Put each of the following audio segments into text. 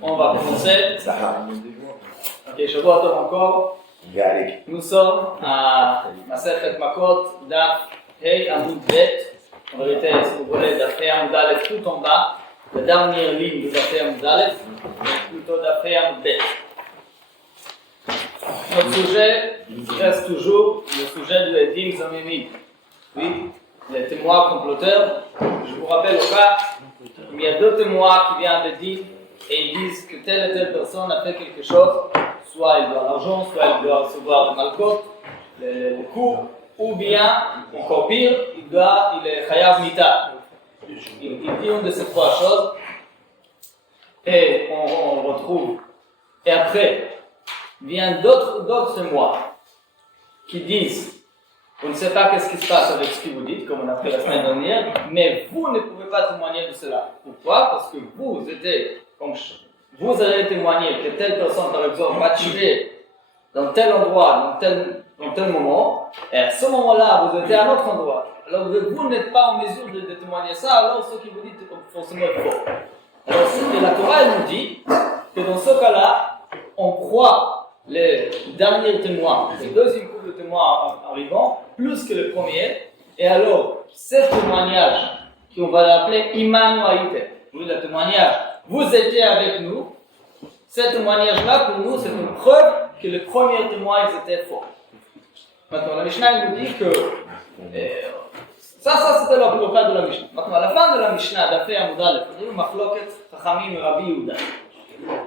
On va commencer. Ok, Shabbat Tov encore. Nous sommes à Masechet Makot, Daf Hei Amud Bet. En vérité, si vous voulez, Daf Hei Amud Aleph tout en bas. La dernière ligne de Daf Hei Amud Aleph, plutôt Daf Hei Amud Bet. Notre sujet reste toujours le sujet de l'Edim Zamimim. Oui, les témoins comploteurs. Je vous rappelle au cas, il y a deux témoins qui viennent de dire et ils disent que telle et telle personne a fait quelque chose, soit il doit l'argent, soit il doit recevoir le malcote, le coup, ou bien, encore pire, il est chayav mita. Il dit une de ces trois choses, et on retrouve. Et après, vient d'autres témoins qui disent, on ne sait pas qu'est-ce qui se passe avec ce que vous dites, comme on a fait la semaine dernière, mais vous ne pouvez pas témoigner de cela. Pourquoi? Parce que vous allez témoigner que telle personne, par exemple, va tuer dans tel endroit, dans tel moment, et à ce moment-là, vous êtes à un autre endroit. Alors vous n'êtes pas en mesure de témoigner ça, alors ce que vous dites est forcément faux. Alors la Torah elle nous dit que dans ce cas-là, on croit les derniers témoins, le deuxième couple de témoins arrivant, plus que le premier, et alors, ce témoignage, qu'on va l'appeler Imanu Haïtem, oui, le témoignage, vous étiez avec nous, ce témoignage-là, pour nous, c'est une preuve que les premiers témoins, ils étaient faux. Maintenant, la Mishnah nous dit que, ça c'était le cas de la Mishnah. Maintenant, à la fin de la Mishnah, Daf Hei Amud Aleph, on dit Machloket Chachamim et Rabbi Yehuda.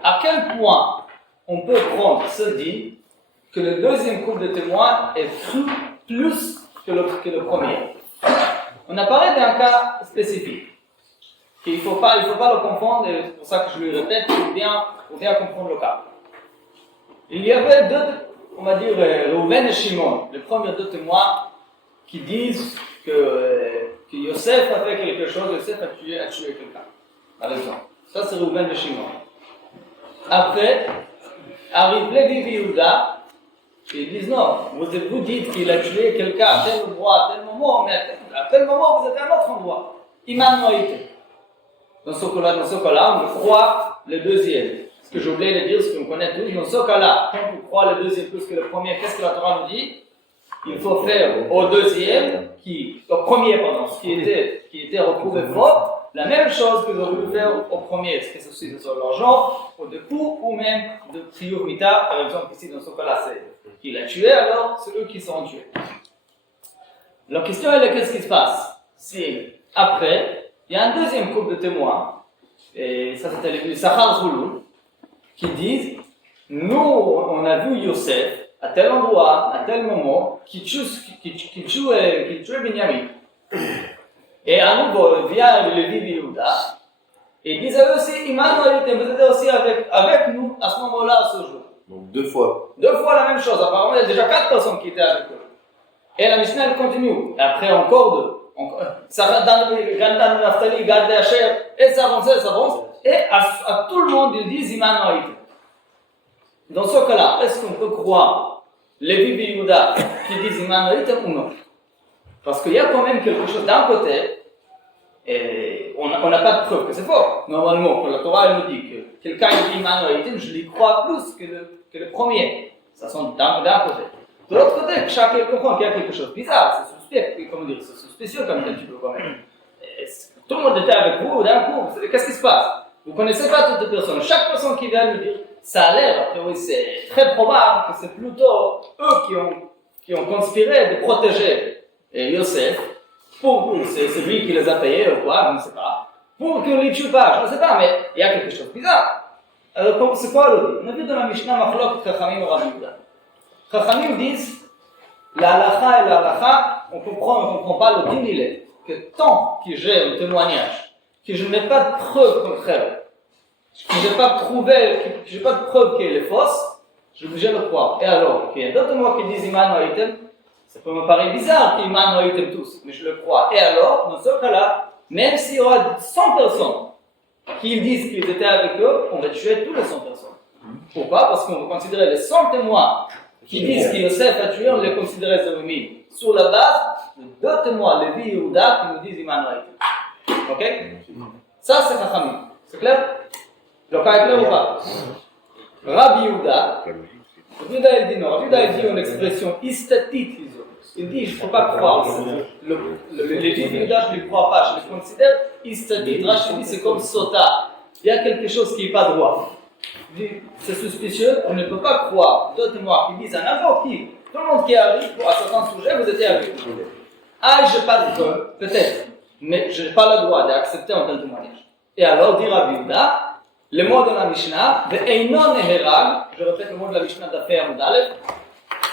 À quel point on peut prendre ce dit que le deuxième couple de témoins est plus que le premier. On a parlé d'un cas spécifique. Il ne faut pas le confondre, et c'est pour ça que je le répète, pour bien comprendre le cas. Il y avait on va dire, Reuven et Shimon, les premiers deux témoins, qui disent que Yosef a fait quelque chose, Yosef a tué quelqu'un. Par exemple. Ça c'est Reuven et Shimon. Après, arrive Lévi et Yehuda, et ils disent non, vous dites qu'il a tué quelqu'un à tel endroit, à tel moment, mais à tel moment vous êtes à un autre endroit. Imanu Haïtem. Dans ce cas-là, on croit le deuxième. Ce que j'ai oublié de dire, ce qu'on connaît tous, dans ce cas-là, quand on croit le deuxième plus que le premier, qu'est-ce que la Torah nous dit? Il faut faire au deuxième, au premier, ce qui était retrouvé faux, la même chose que vous avez voulu faire au premier, est-ce que c'est sur l'argent, ou de coup, ou même de triomphe mita, par exemple ici dans ce cas-là, c'est qu'il a tué, alors c'est eux qui sont tués. La question est qu'est-ce qui se passe? Si après, il y a un deuxième couple de témoins, et ça c'était les Sachar Zouloun, qui disent, nous on a vu Yosef à tel endroit, à tel moment, qui tuait Binyamin. Et à nouveau, vient le Lévi et Yehuda, et ils disent eux aussi, Imanu Haïtem, vous étiez aussi avec nous à ce moment-là, à ce jour. Donc 2 fois. 2 fois la même chose, apparemment il y a déjà 4 personnes qui étaient avec eux. Et la Mishnah elle continue, et après encore 2. Ça Gantan, Naftali, Gad et Asher, et ça avance, et à tout le monde ils disent Imanu Haïtem. Dans ce cas-là, est-ce qu'on peut croire Lévi et Yehuda qui disent Imanu Haïtem ou non? Parce qu'il y a quand même quelque chose d'un côté, et on n'a pas de preuve que c'est faux. Normalement, quand la Torah elle nous dit que quelqu'un dit Imanu Haïtem, je l'y crois plus que le premier. Ça sonne d'un côté. De l'autre côté, chacun comprend qu'il y a quelque chose de bizarre, c'est suspect, c'est suspicieux comme un petit peu quand même. Et tout le monde était avec vous, d'un coup, qu'est-ce qui se passe? Vous ne connaissez pas toutes les personnes. Chaque personne qui vient nous dire, ça a l'air, a priori c'est très probable que c'est plutôt eux qui ont conspiré de protéger Yosef, c'est lui qui les a payés ou quoi, je ne sais pas, pour qu'on ne les tue pas, je ne sais pas, mais il y a quelque chose de bizarre. Alors c'est quoi le dit? On a vu dans la Mishnah Machloket Chachamim et Rabbi Yehuda. Chachamim disent, la halacha et la halacha, on ne comprend pas le din il est, que tant que j'ai un témoignage, que je n'ai pas de preuve contraire, que je n'ai pas de preuve qu'elle est fausse, je vais le croire. Et alors, il y a d'autres mots qui disent Imanu Haïtem, ça peut me paraître bizarre qu'Imanu Haïtem tous, mais je le crois. Et alors, dans ce cas-là, même s'il y aura 100 personnes qui disent qu'ils étaient avec eux, on va tuer tous les 100 personnes. Pourquoi? Parce qu'on va considérer les 100 témoins qui disent que Yosef a tué, on les considérait Zomimim. Sur la base de 2 témoins, Lévi et Yehuda, qui nous disent Imanu Haïtem. Ok? Ça, c'est Chachamim. C'est clair? Le cas est clair ou pas? Rabbi Yehuda, Rabbi Yehuda il dit non. Rabbi Yehuda il dit une expression istatite. Il dit, je ne faut pas croire. Les juifs Yehuda, je ne les crois pas, je les considère istatite. Rashi dit, c'est comme sota. Il y a quelque chose qui n'est pas droit. Il dit, c'est suspicieux, on ne peut pas croire. Deux témoins qui disent un avocat qui, tout le monde qui arrive pour un certain sujet, vous étiez avec nous. Ah, je n'ai pas de preuve, peut-être, mais je n'ai pas le droit d'accepter un tel témoignage. Et alors, dit Rabbi Yehuda, le mot de la Mishnah, ve'eino neherag, je répète le mot de la Mishnah d'Afei Amud Aleph,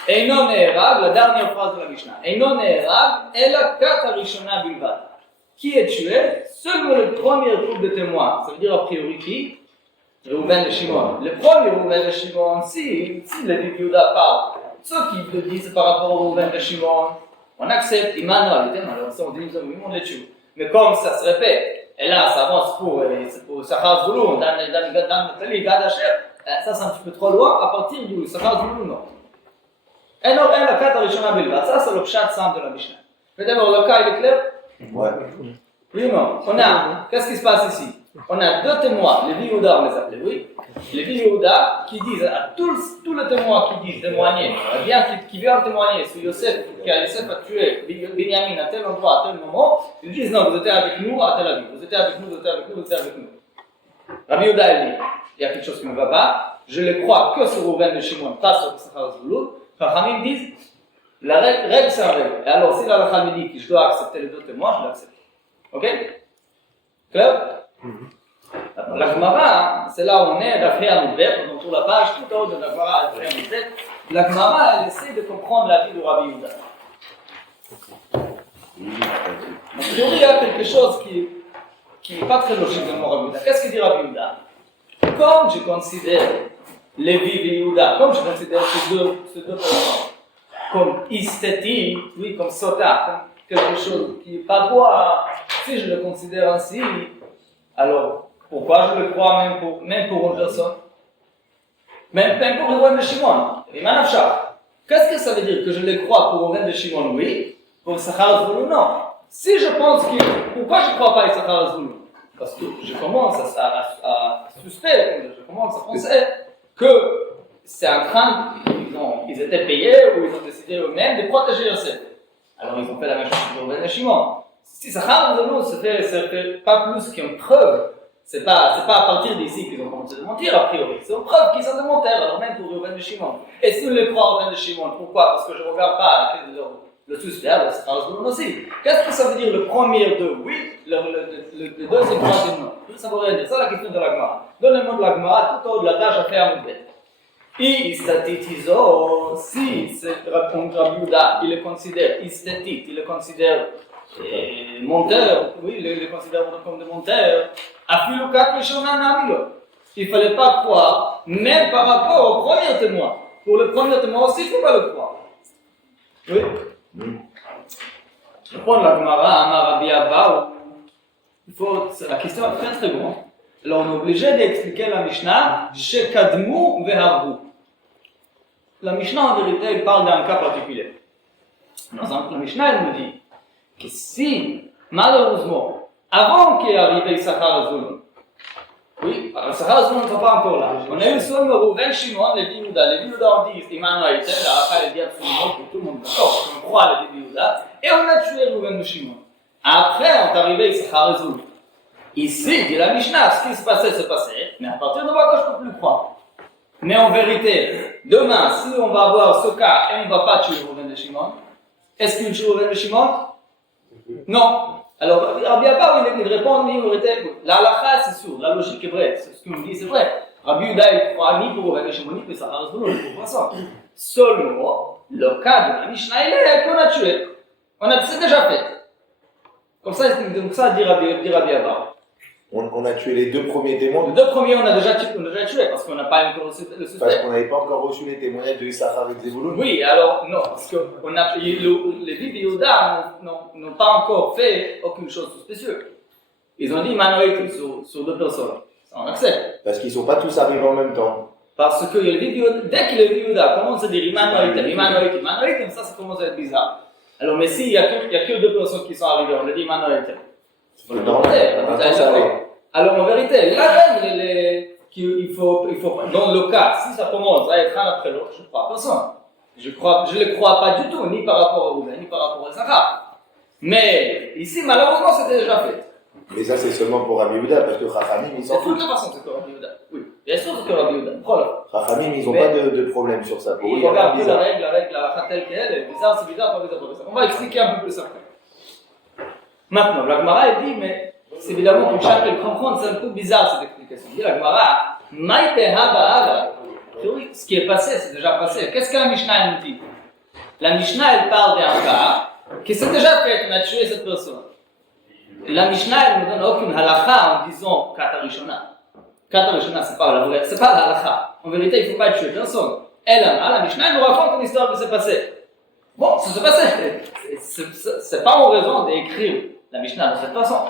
eino neherag, la dernière phrase de la Mishnah, eino neherag, ela kat harishona bilvad. Qui est tué? Seulement le premier groupe de témoins. Ça veut dire a priori qui? Reuven et Shimon. Le premier Reuven et Shimon, si le Yehuda parle, ceux qui le disent par rapport au Reuven et Shimon, on accepte, Immanuel, on dit, on les tue. Mais comme ça se répète, et là ça avance pour Sachar Zvulun, dans Nathalie, Gad Asher, ça c'est un petit peu trop loin, à partir du Sachar Zvulun, non. Et non, la carte Rishona Bilvat, ça c'est le pshat simple de la Mishnah. Mais d'abord, le cas il est clair? Ouais. Oui ou non? Qu'est-ce qui se passe ici? On a deux témoins, les Yehuda on les appelait, oui. Les Yehuda qui disent à tous les témoins qui disent témoigner, bien qui viennent témoigner sur Yosef, Yosef a tué Binyamin à tel endroit, à tel moment, ils disent non, vous étiez avec nous à Tel Aviv, vous étiez avec nous, vous étiez avec nous, vous étiez avec nous. Rabbi Yehuda il dit, il y a quelque chose qui ne va pas, je les crois que sur Reuven de Shimon, pas sur Sachar Zvulun. Chachamim disent, la règle c'est la règle. Et alors si la Halakha me dit que je dois accepter les deux témoins, je l'accepte. Ok? Clair? La Gemara, c'est là où on est, d'Afei Amud Bet, on tourne la page tout en haut de la Gemara d'Afei Amud Bet. La Gemara, elle essaie de comprendre la vie de Rabbi Yehuda. A priori, il y a quelque chose qui n'est pas très logique dans le mot Rabbi Yehuda. Qu'est-ce que dit Rabbi Yehuda? Comme je considère Lévi et Yehuda, comme je considère ces deux personnes comme esthétique, oui, comme sota, comme quelque chose qui n'est pas droit, si je le considère ainsi, alors pourquoi je le crois même pour une personne? Même pour Reuven de Shimon, qu'est-ce que ça veut dire que je le crois pour Reuven de Shimon? Oui, pour Sachar Zvulun, non. Si je pense que, pourquoi je ne crois pas à Sachar Zvulun? Parce que je commence à suspecter, je commence à penser que c'est en train, ils étaient payés ou ils ont décidé eux-mêmes de protéger Yosef. Alors ils ont fait la même chose pour Reuven et Shimon. Si Sachar Zvulun se fait pas plus qu'une preuve, c'est pas à partir d'ici qu'ils ont commencé de mentir a priori, c'est une preuve qu'ils sont de mentir, alors même pour Reuven de Shimon. Et si on les croit Reuven de Shimon, pourquoi? Parce que je ne regarde pas le suspect, alors c'est Sachar Zvulun aussi. Qu'est-ce que ça veut dire le premier de oui, le deuxième, troisième non? Ça veut rien dire, c'est la question de la Gemara. Dans le monde de la Gemara, tout au haut de la page Afei Amud Bet. Istatizo, si c'est Rabbi Yehuda, il le considère istatite, il le considère monteur, oui, il le considère comme des monteurs, afilukat Rishona Namilo. Il ne fallait pas croire, même par rapport au premier témoin. Pour le premier témoin aussi, il ne faut pas le croire. Oui. Je prends la Gemara, Amar Rabbi Abba, la question est très très grande. Alors on est obligé d'expliquer la Mishnah, Shekadmu veharbu. La Mishnah en vérité, elle parle d'un cas particulier. Par exemple, la Mishnah elle nous dit que si, malheureusement, avant qu'il arrive Sachar Zvulun, oui, Sachar Zvulun ne sont pas encore là. On a eu seulement Reuven, Shimon, les Yehuda. Les Yehuda ont dit, Immanuel, la Halakha elle dit absolument que tout le monde est d'accord, on croit les Yehuda, et on a tué Reuven et Shimon. Après, on est arrivé Sachar Zvulun. Ici, dit la Mishnah, ce qui se passait, mais à partir de maintenant, je ne peux plus croire. Mais en vérité, demain, si on va avoir ce cas et on ne va pas tuer Reuven de Shimon, est-ce qu'il tue Reuven de Shimon? Non. Alors, Rabbi Abba, il répond, mais en vérité, la halakha, c'est sûr, la logique est vraie, c'est ce qu'on me dit, c'est vrai. Rabbi Yehuda, il croit ni pour Reuven de Shimon, ni pour Sachar Zvulun, pour poisson. Seulement, le cas de la Mishnah, il est qu'on a tué. C'est déjà fait. Comme ça, dit Rabbi Abba. On a tué les deux premiers témoins. Les deux premiers, on a déjà tué parce qu'on n'a pas encore reçu le suspect. Parce qu'on n'avait pas encore reçu les témoignages de Issachar et Zevulun. Oui, alors non, parce que les Vivi Yehuda n'ont pas encore fait aucune chose suspicieuse. Ils ont dit Immanuel sur deux personnes. Ça, on accepte. Parce qu'ils ne sont pas tous arrivés en même temps. Parce que dès que les Vivi Yehuda commencent à dire Immanuel, ça commence à être bizarre. Alors, mais s'il n'y a que deux personnes qui sont arrivées, on a dit Immanuel. Non, Alors en vérité, la règle, elle est qu'il faut, dans le cas, si ça commence à être un après l'autre, je ne crois à personne. Je ne le crois pas du tout, ni par rapport à Rouben, ni par rapport à Zahar. Mais ici, malheureusement, c'était déjà fait. Mais ça, c'est seulement pour Rabbi Yehuda, parce que Chachamim, ils s'en De toute foutent. façon, c'est que Rabbi Yehuda. Oui, bien sûr, c'est que Rabbi Yehuda. Problème. Chachamim, ils n'ont Mais- pas de problème sur ça. Pour eux, il Il y a rien regarde de que la bizarre. règle, la rachat telle qu'elle est bizarre, c'est bizarre, pas bizarre, pas bizarre. On va expliquer un peu plus après. Maintenant, la Gemara, elle dit, mais c'est évidemment pour chacun comprendre, c'est un peu bizarre cette explication. Il dit la Gemara, Maïte Haba Haba. Ce qui est passé, c'est déjà passé. Qu'est-ce que la Mishnah elle nous dit? La Mishnah, elle parle d'un cas qui s'est déjà fait, on a tué cette personne. La Mishnah, elle ne donne aucune halakha en disant Kata Rishona. Kata Rishona, c'est pas la vraie, c'est pas la halakha. En vérité, il ne faut pas tuer personne. Elle, la Mishnah, elle nous raconte une histoire qui s'est passée. Bon, ça s'est passé. C'est pas en raison d'écrire la Mishnah de cette façon.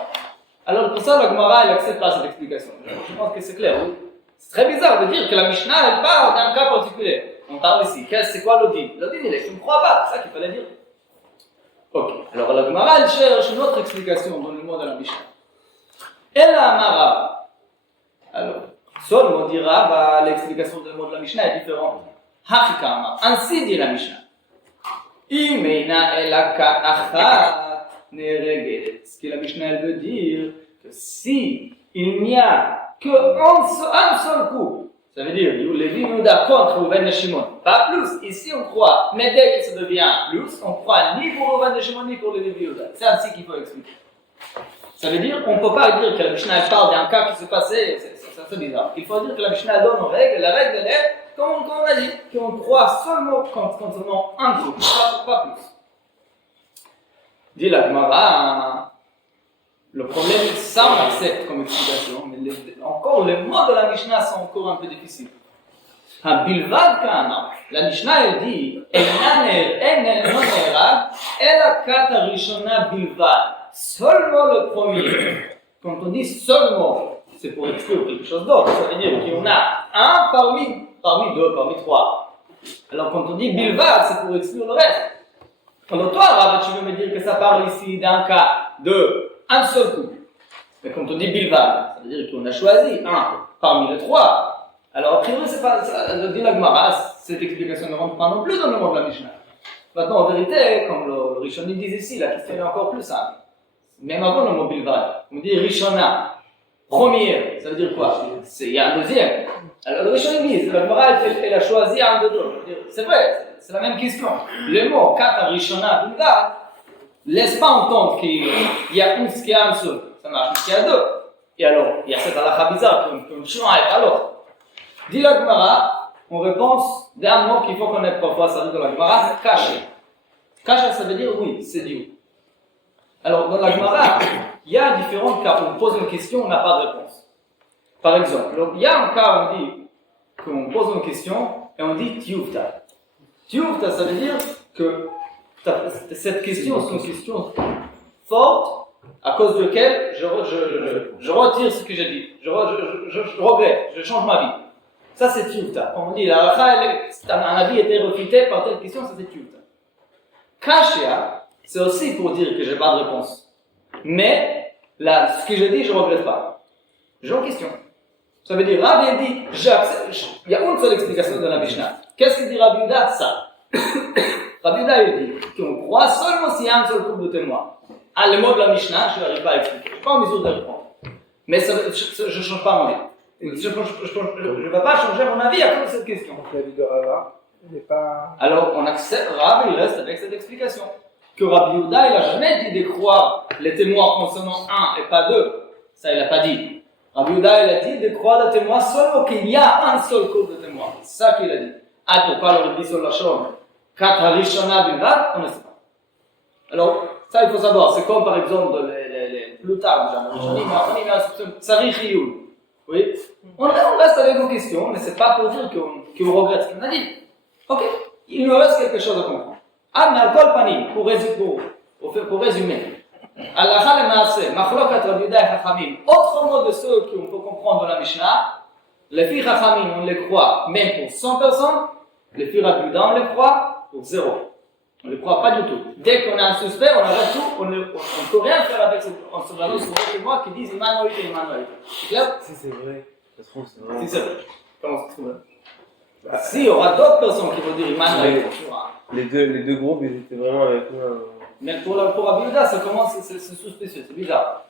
Alors, pour ça, la Gemara, elle accepte pas cette explication. Je pense que c'est clair, oui. C'est très bizarre de dire que la Mishnah, elle parle d'un cas particulier. On parle ici. C'est quoi l'Odin? L'Odin, il est, tu ne crois pas. C'est ça qu'il fallait dire. Ok. Alors, la Gemara, elle cherche une autre explication dans le mot de la Mishnah. Elle a Amara. Alors, seulement dira, bah, l'explication du mot de la Mishnah est différente. Hachikama. Ainsi dit la Mishnah. Imena elaka achat neregelet. Ce que la Mishnah elle veut dire, que si il n'y a qu'un seul coup, ça veut dire Lévi Yehuda contre Rouven et Shimon, pas plus. Ici on croit, mais dès que ça devient plus, on croit ni pour Rouven et Shimon ni pour Lévi Yehuda. C'est ainsi qu'il faut expliquer. Ça veut dire qu'on ne peut pas dire que la Mishnah parle d'un cas qui s'est passé, c'est bizarre. Il faut dire que la Mishnah donne une règle, la règle elle est, comme on a dit, qu'on croit seulement concernant un truc, pas plus. Dit la Gemara, le problème, ça on accepte comme explication, mais encore les mots de la Mishnah sont encore un peu difficiles. Bilvad Kana, la Mishnah elle dit, seulement le premier. Quand on dit seulement, c'est pour exclure quelque chose d'autre. Ça veut dire qu'il y en a un parmi deux, parmi trois. Alors quand on dit bilvad, c'est pour exclure le reste. Alors toi, Rav, tu veux me dire que ça parle ici d'un cas de un seul coup. Mais quand on dit bilvad, ça veut dire qu'on a choisi un parmi les trois. Alors a priori, c'est pas ça, le dit la Gemara, cette explication ne rentre pas non plus dans le monde de la Mishnah. Maintenant, en vérité, comme le Rishonim dit ici, la question est encore plus simple. Même avant le mot bilvad, on dit Rishona, première, ça veut dire quoi? Il y a un deuxième. Alors le Rishonim dit, la Gemara elle a choisi un de deux. C'est vrai, c'est la même question. Le mot Kata Rishona bilvad laisse pas entendre qu'il y a un seul, ça marche, qu'il y a deux. Et alors, il y a cette halakha bizarre qu'une Shona est à l'autre. Dit la Gemara, en réponse d'un mot qu'il faut connaître parfois, ça veut dire la Gemara, c'est caché. Caché, ça veut dire oui, c'est Dieu. Alors, dans la Gemara, il y a différents cas où on pose une question, on n'a pas de réponse. Par exemple, il y a un cas où on dit qu'on pose une question et on dit Tiyuvta. Tiyuvta, ça veut dire que cette question, c'est une question forte à cause de laquelle je retire ce que j'ai dit. Je regrette, je change ma vie. Ça, c'est Tiyuvta. On dit, la un avis était refuté par telle question, ça c'est Tiyuvta. Kashia, c'est aussi pour dire que j'ai pas de réponse. Mais, là, ce que je dis, je ne regrette pas. J'ai une question. Ça veut dire, Rabbi dit, il y a une seule explication de la Mishnah. Qu'est-ce que dit Rabbi Yehuda? Ça. Rabbi Yehuda, il dit qu'on croit seulement s'il y a un seul couple de témoins. Ah, le mot de la Mishnah, je n'arrive pas à expliquer. Je ne suis pas en mesure de répondre. Mais ça, je ne change pas mon avis. Je ne vais pas changer mon avis à cause de cette question. Donc l'avis de Rava, il n'est pas... Alors, on accepte, Rabbi, il reste avec cette explication. Que Rabbi Yehuda, il n'a jamais dit de croire les témoins concernant un et pas deux. Ça, il n'a pas dit. Rabbi Yehuda, il a dit de croire les témoins seulement qu'il y a un seul couple de témoins. C'est ça qu'il a dit. Ah, pourquoi le dit sur la chambre? Quatre Harishona Bilvad, on ne sait pas. Alors, ça, il faut savoir. C'est comme, par exemple, les plus tard, on y met un soupçon, Tsari Chiyul. Oui? On reste avec nos questions, mais c'est pas pour dire qu'on regrette ce qu'on a dit. Ok? Il nous reste quelque chose à comprendre. Adna al-Kol Panim, pour résumer. Allah le Machlokat Rabbi Yehuda et Chachamim. Autrement de ceux qu'on peut comprendre dans la Mishnah, les filles Chachamim, on les croit même pour 100 personnes, les filles Rabbi Yehuda, on les croit pour 0. On ne les croit pas du tout. Dès qu'on a un suspect, on arrête tout, on ne peut rien faire avec ce on se balance sur des témoins qui disent Emmanuel. C'est clair? Si c'est vrai, ça se trouve, c'est vrai. Si c'est vrai. Comment ça se trouve? Si, il y aura d'autres personnes qui vont dire Emmanuel. Les deux groupes, ils étaient vraiment avec moi. Mais pour Abiouda, ça commence, c'est suspicieux, c'est bizarre.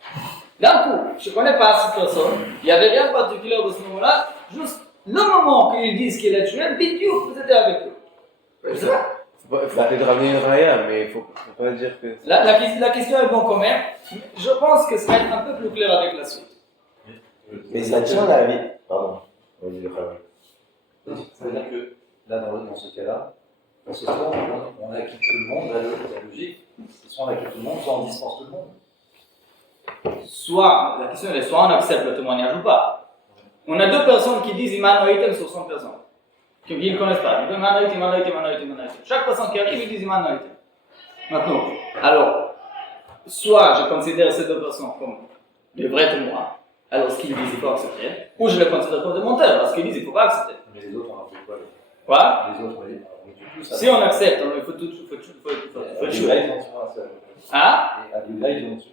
D'un coup, je ne connais pas cette personne, il n'y avait rien de particulier de ce moment-là, juste le moment qu'ils disent qu'il est tué, bidou, vous étiez avec eux. Je sais pas. Faut peut-être ramener une raya, mais il faut pas dire que. La question est bon quand même. Je pense que ça va être un peu plus clair avec la suite. Mais ça tient la vie. Pardon. Vas-y, le travail. Ça veut dire que là, dans ce cas-là, dans ce cas, on acquitte tout le monde, la logique, c'est soit on acquitte tout le monde, soit on dispense tout le monde. Soit, la question est soit on accepte le témoignage ou pas. On a deux personnes qui disent Emmanuel sur 100 personnes. Qui ne connaissent pas. Ils disent Emmanuel. Chaque personne qui arrive, ils disent Emmanuel. Maintenant, alors, soit je considère ces deux personnes comme des vrais témoins, alors ce qu'ils disent, il faut accepter, ou je les considère comme des menteurs, parce qu'ils disent, il ne faut pas accepter. Mais les autres, on a fait quoi? Quoi? Les autres, on est tout ça. Si on accepte, il faut tuer. Hein? Et Abdullah, ils ont tué.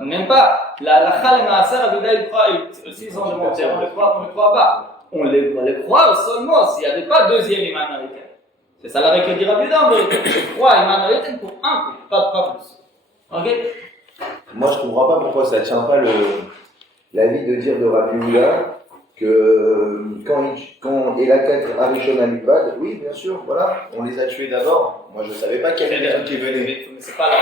Même pas. La Khal et Maaser, Abdullah, il croit, s'ils ont des menteurs, on ne les croit pas. On les croit seulement s'il n'y avait pas deuxième Emmanuel. C'est ça la règle que dit Rabbi Yehuda en vérité. Je crois Emmanuel pour un coup, pas plus. Ok? Moi, je ne comprends pas pourquoi ça ne tient pas l'avis de dire de Rabbi Yehuda que quand Elakat Arishon Amipad, oui, bien sûr, voilà, on les a tués d'abord. Moi, je ne savais pas qu'il y avait des gens qui venaient. Mais c'est pas la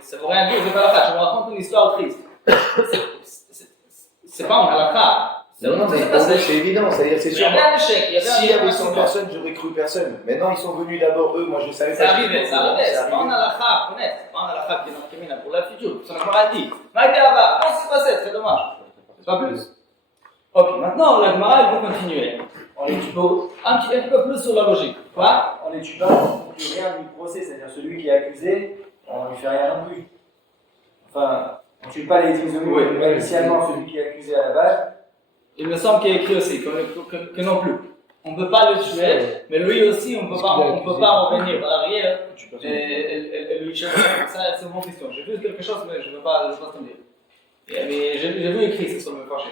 ça veut rien dire, c'est pas la fin. Je vous raconte une histoire triste. C'est pas en halakha. Non, mais pour moi, c'est évident, c'est-à-dire, c'est Il y sûr. avait un échec, il y avait S'il y avait 100 accident. personnes, j'aurais cru personne. Maintenant, ils sont venus d'abord, eux, moi, je ne savais C'est pas. arrivé, c'est arrivé. C'est pas en halakha, connaître. C'est pas en halakha qui est dans le pour la future. Ça n'a pas dit. Mais là-bas, non, c'est passé, c'est dommage. C'est pas plus. Ok, maintenant, la Gemara, il faut continuer. On les tue un petit peu plus sur la logique. Quoi? On les tue pas, on ne tue rien du procès, c'est-à-dire celui qui est accusé, on ne lui fait rien non plus. Enfin, on ne tue pas les exomés, Oui. mais initialement celui qui est accusé à la base. Il me semble qu'il y a écrit aussi que non plus. On ne peut pas le tuer, mais lui aussi, on ne peut pas revenir en arrière et lui chercher. Ça, c'est mon question. J'ai vu quelque chose, mais je ne veux pas te dire. Mais j'ai vu écrit, c'est sur le fâché.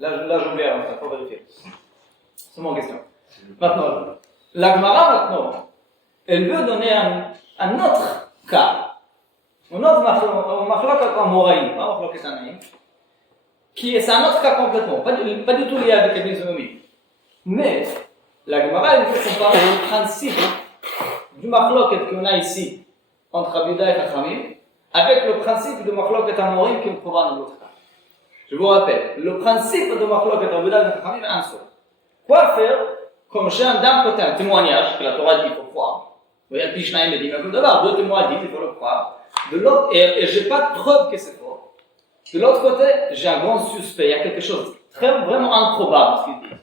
Là, j'oublie, il ne faut pas vérifier. C'est mon question. Maintenant, la Gemara, maintenant, elle veut donner un autre cas. Un autre machloket en moraïm, pas machloket anaïm, qui est un autre cas complètement, pas du tout lié avec les islamiques. Mais la Gemara, elle veut comparer le principe du machloket qu'on a ici entre Abida et Chachamim avec le principe du machloket amorim qu'on trouvera dans l'autre cas. Je vous rappelle, le principe de machloket Abida et Chachamim est un seul. Quoi faire comme j'ai d'un côté un témoignage que la Torah dit qu'il faut croire. Vous voyez, Pishnaïm me dit, mais d'abord, deux témoins disent qu'il faut le croire. De l'autre, et je n'ai pas de preuve que c'est faux. De l'autre côté, j'ai un grand suspect, il y a quelque chose de vraiment improbable ce qu'ils disent.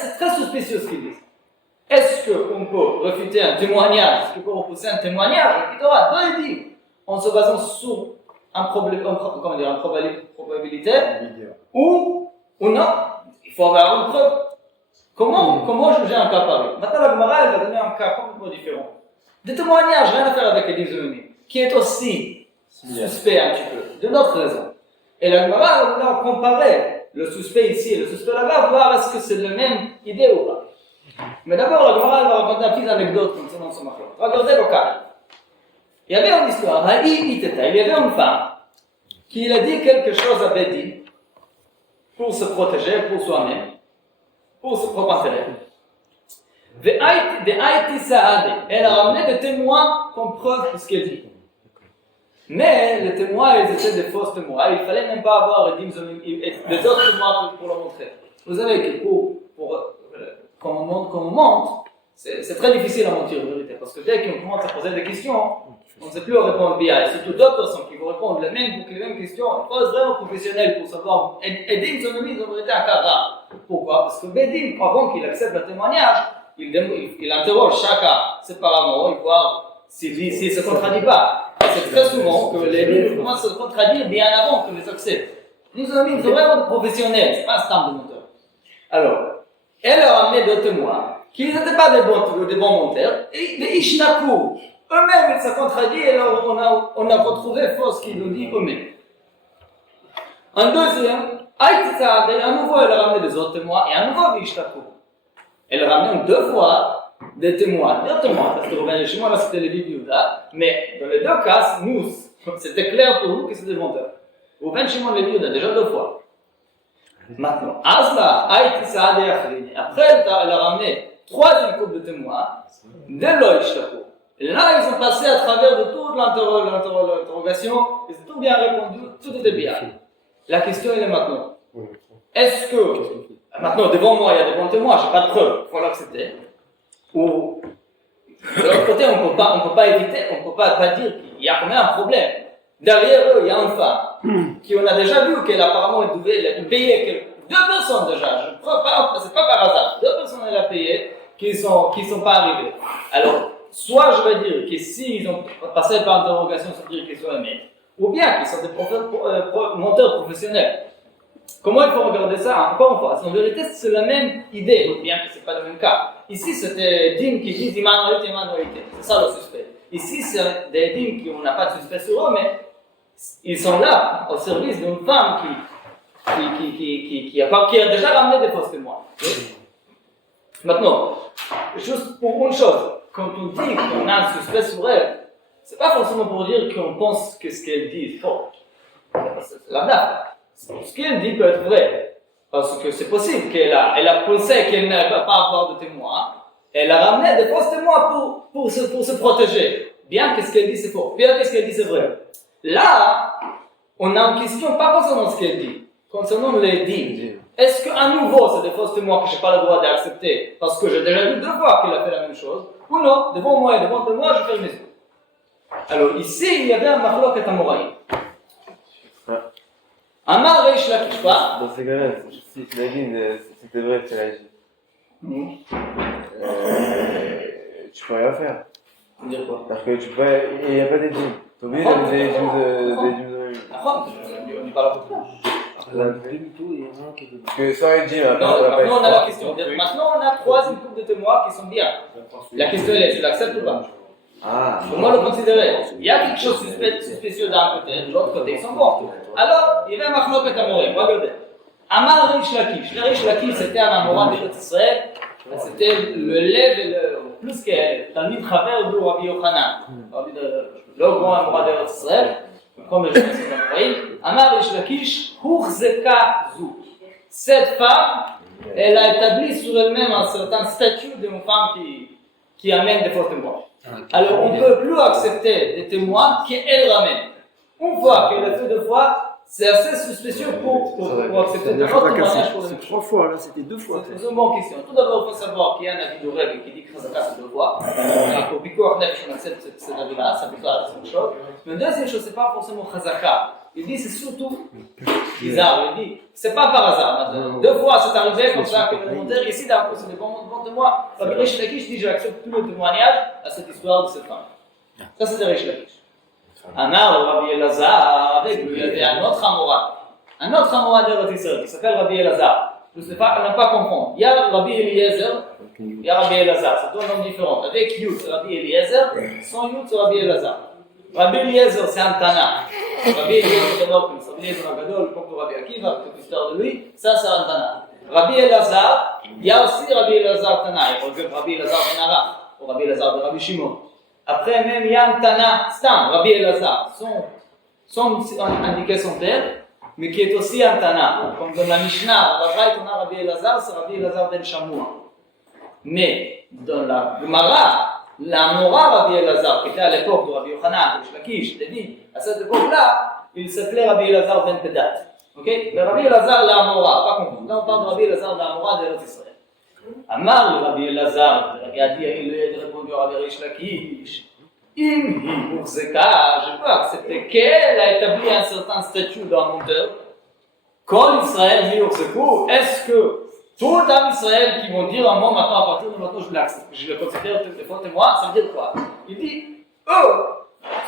C'est très suspicieux ce qu'ils disent. Est-ce qu'on peut refuter un témoignage, est-ce qu'on peut repousser un témoignage qui aura deux édits en se basant sur une probabilité ou non? Il faut avoir une preuve. Comment juger un cas pareil? Maintenant, la Gemara, elle va donner un cas complètement différent. Des témoignages, rien à faire avec les ennemis, qui est aussi suspect un petit peu, de notre raison. Et la Gemara, elle va comparer le suspect ici et le suspect là-bas, voir est-ce que c'est la même idée ou pas. Mais d'abord, la Gemara, elle va raconter une petite anecdote concernant ce marché. Regardez le cas. Il y avait une histoire, il y avait une femme qui a dit quelque chose à Bédi pour se protéger, pour soi-même, pour ses propres intérêts. Elle a ramené des témoins comme preuve de ce qu'elle dit. Mais les témoins, ils étaient des fausses témoins. Il ne fallait même pas avoir des autres témoins pour le montrer. Vous savez que quand on montre, c'est très difficile à mentir en vérité. Parce que dès qu'on commence à poser des questions, on ne sait plus répondre bien. Et surtout d'autres personnes qui vont répondre les mêmes questions, il faut être vraiment professionnel pour savoir. Edim, son ami, ils ont vérité un cas rare. Pourquoi? Parce que Bedim, avant qu'il accepte le témoignage, il interroge chacun séparément, il voit s'il ne se contradit pas. C'est très souvent que les livres commencent à se contradire bien avant que les acceptent. Nos amis, ils sont vraiment des professionnels, c'est pas un stand de moteur. Alors, elle a ramené deux témoins qu'ils n'étaient pas des bons monteurs, et les Ishnaku, eux-mêmes, ils se contradisent, et alors on a retrouvé faux ce qu'ils nous disent eux-mêmes. En deuxième, à nouveau, elle a ramené des autres témoins, et à nouveau, Ishnaku. Elle ramène 2 fois des témoins, parce que Reuven et Shimon, là c'était les Bibliouda, mais dans les 2 cas, nous, c'était clair pour nous que c'était des menteurs. Reuven et Shimon, les Bibliouda, déjà 2 fois. Maintenant, Asla, Aïti Saad et Achrin. Après, elle a ramené 3e groupe de témoins, de l'Oishtaku. Et là, ils ont passé à travers de toute l'interrogation, ils ont tout bien répondu, tout était bien. La question, elle est maintenant. Est-ce que, maintenant, devant moi, il y a des bons témoins, je n'ai pas de preuves, il faut l'accepter. Ou, de l'autre côté, on ne peut pas éviter, on ne peut pas dire qu'il y a quand même un problème. Derrière eux, il y a une femme qui on a déjà vu qu'elle apparemment elle a payé 2 personnes déjà. Je crois pas, c'est pas par hasard. 2 personnes elle a payé qui sont pas arrivées. Alors, soit je vais dire que s'ils ont passé par interrogation, ça veut dire qu'ils sont aimés, ou bien qu'ils sont des monteurs professionnels. Comment il faut regarder ça? Encore une fois, en vérité, c'est la même idée, bien que c'est pas le même cas. Ici, c'était des dîmes qui disent immanualité. C'est ça le suspect. Ici, c'est des dîmes qui on n'a pas de suspect sur eux, mais ils sont là au service d'une femme qui a déjà ramené des fausses témoins. Maintenant, juste pour une chose, quand on dit qu'on a un suspect sur elle, c'est pas forcément pour dire qu'on pense que ce qu'elle dit est faux. C'est la date. Ce qu'elle dit peut être vrai, parce que c'est possible qu'elle a pensé qu'elle ne va pas avoir de témoins, elle a ramené des fausses témoins pour se protéger, bien que ce qu'elle dit c'est faux, bien que ce qu'elle dit c'est vrai. Là, on a une question pas concernant ce qu'elle dit, concernant les dîmes. Est-ce qu'à nouveau c'est des fausses témoins que je n'ai pas le droit d'accepter, parce que j'ai déjà vu 2 fois qu'elle a fait la même chose, ou non, devant moi et devant témoin, je fais mes yeux. Alors ici, il y avait un machlok et un moraï. Amar Reish Lakish, pas. Dans ces cas-là, si t'imagines, c'était vrai que c'est l'agi. Tu peux rien faire. Dire quoi? Parce que tu peux. Il n'y a pas des dîmes. T'es obligé d'amener des dîmes de. On y parle beaucoup. Parce que sans les dîmes, Non, maintenant on a la question. Maintenant on a 3e groupe de témoins qui sont bien. La question est, tu l'acceptes ou pas? Comment le considérer? Il y a quelque chose de suspicieux d'un côté, de l'autre côté, ils sont bons. Alors, il y avait un machlok et un moraï. Regardez. Amar Reish Lakish. Le Reish Lakish, c'était un Amora d'Eretz Israël. C'était le lève et le plus que Talmid Chaver de Rabbi Yochanan. Le grand Amora d'Eretz Israël. Le premier génération d'Amoraïm. Amar Reish Lakish, Huchzeka Zou. Cette femme, elle a établi sur elle-même un certain statut d'une femme qui amène des faux témoins. Alors, on ne peut plus accepter des témoins qu'elle ramène. Une fois qu'elle a fait 2 fois, c'est assez suspicieux pour accepter de votre mariage pour les 3 fois, là c'était 2 fois. C'est une bonne question. Tout d'abord, il faut savoir qu'il y a un avis de règle qui dit que Chazaka c'est 2 fois. Pour Bikor Nefesh, on accepte cet avis-là, ça fait pas la même chose. Mais deuxième chose, c'est pas forcément Chazaka. Il dit c'est surtout bizarre. Il dit c'est pas par hasard. 2 fois c'est arrivé comme ça que le monteur ici d'un coup c'est des bons témoins. Rabbi Reish Lakish dit j'accepte tout le témoignage à cette histoire de cette femme. Ça c'est Reish Lakish. Amar Rabbi Elazar, avec lui il y avait un autre Amora d'Eretz Israël qui s'appelle Rabbi Elazar. Je ne sais pas, ne pas confondre. Il y a Rabbi Eliezer, il y a Rabbi Elazar, c'est 2 noms différents. Avec Yud c'est Rabbi Eliezer, sans Yud c'est Rabbi Elazar. Rabbi Eliezer c'est un Tana. Rabbi Eliezer Gadol, comme Rabbi Eliezer Gadol, comme Rabbi Akiva, toute l'histoire de lui, ça c'est un Tana. Rabbi Elazar, il y a aussi Rabbi Elazar Tana, il y a Rabbi Elazar Ben Ara, ou Rabbi Elazar de Rabbi Shimon. Après même il y a un Tana, Stam, Rabbi Elazar, son indiqué son père, mais qui est aussi un Tana. Comme dans la Mishnah, on a Rabbi Elazar, c'est Rabbi Elazar Ben Shamoua. Mais dans la Gemara, la Mora Rabbi Elazar, qui était à l'époque de Rabbi Yochanan, de Shlakish, Lévi, à cette époque-là, il s'appelait Rabbi Elazar Ben Pedat. Ok? Mais Rabbi Elazar, la Mora, pas confondre. Là, on parle de Rabbi Elazar, la Mora de l'Eretz Israël. Amar le Rabbi Elazar, il a répondu à Rabbi Reish Lakish. Im Huchzeka, je peux accepter qu'elle a établi un certain statut d'un monteur. Kol Israël mi Huchzeku, est-ce que tout l'âme Israël qui vont dire un mot maintenant, à partir de maintenant, je le considère des faux témoins, ça veut dire quoi? Il dit,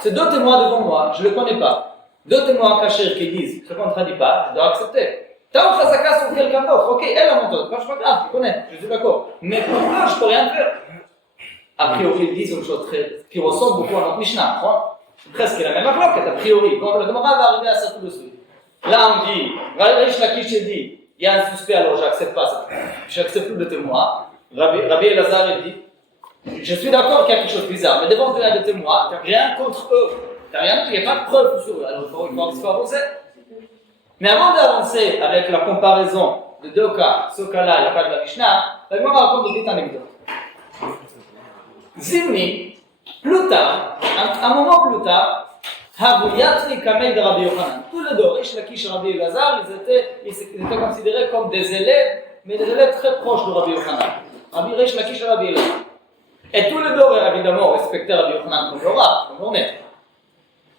c'est 2 témoins devant moi, je ne les connais pas. 2 témoins cachés qui disent, ça ne contredit pas, je dois accepter. T'as un chazaka sur quelqu'un d'autre, ok, elle a monté, c'est pas grave, tu connais, je suis d'accord. Mais pour moi, je peux rien faire. A priori, ils disent une chose qui ressemble beaucoup à notre Mishnah, presque la même affaire, a priori. Quand le Gemara va arriver à ça tout de suite. Là, on dit, Rish Lakish dit, il y a un suspect, alors j'accepte pas ça. J'accepte plus de témoins. Rabbi Elazar, il dit, je suis d'accord qu'il y a quelque chose de bizarre, mais devant des témoins, tu n'as rien contre eux. Il n'y a pas de preuve sur eux, alors il faut avancer. Mais avant d'avancer avec la comparaison de deux cas, ce cas-là et le cas de la Mishnah, la Gemara raconte une petite anecdote. Zimni, plus tard, un moment plus tard, Havuyatri Kamei de Rabbi Yochanan. Tous les deux, Rish Lakish et Rabbi Elazar, ils étaient considérés comme des élèves, mais des élèves très proches de Rabbi Yochanan. Rabbi Rish Lakish et Rabbi Elazar. Et tous les deux, évidemment, respectaient Rabbi Yochanan comme le rab, comme on est.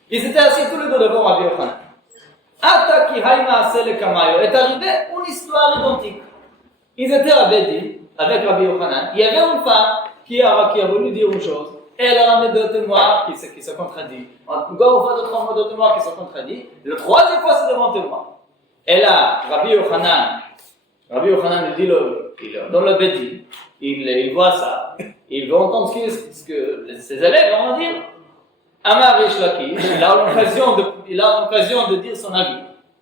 Ils étaient assis tous les deux devant Rabbi Yochanan. Ataki Haïma Asele Kamayo est arrivé une histoire identique. Ils étaient à Bedi, avec Rabbi Yochanan. Il y avait une femme qui a voulu dire une chose. Elle a ramené deux témoins qui se contredisent. Encore une fois, deux, trois mots de témoins qui se contredisent. Le troisième fois, c'est devant témoin. Et là, Rabbi Yochanan, il dans le Bedi, il voit ça. Il veut entendre ce que ses élèves vont dire. Amar Rish Lakish, il a l'occasion de dire son avis.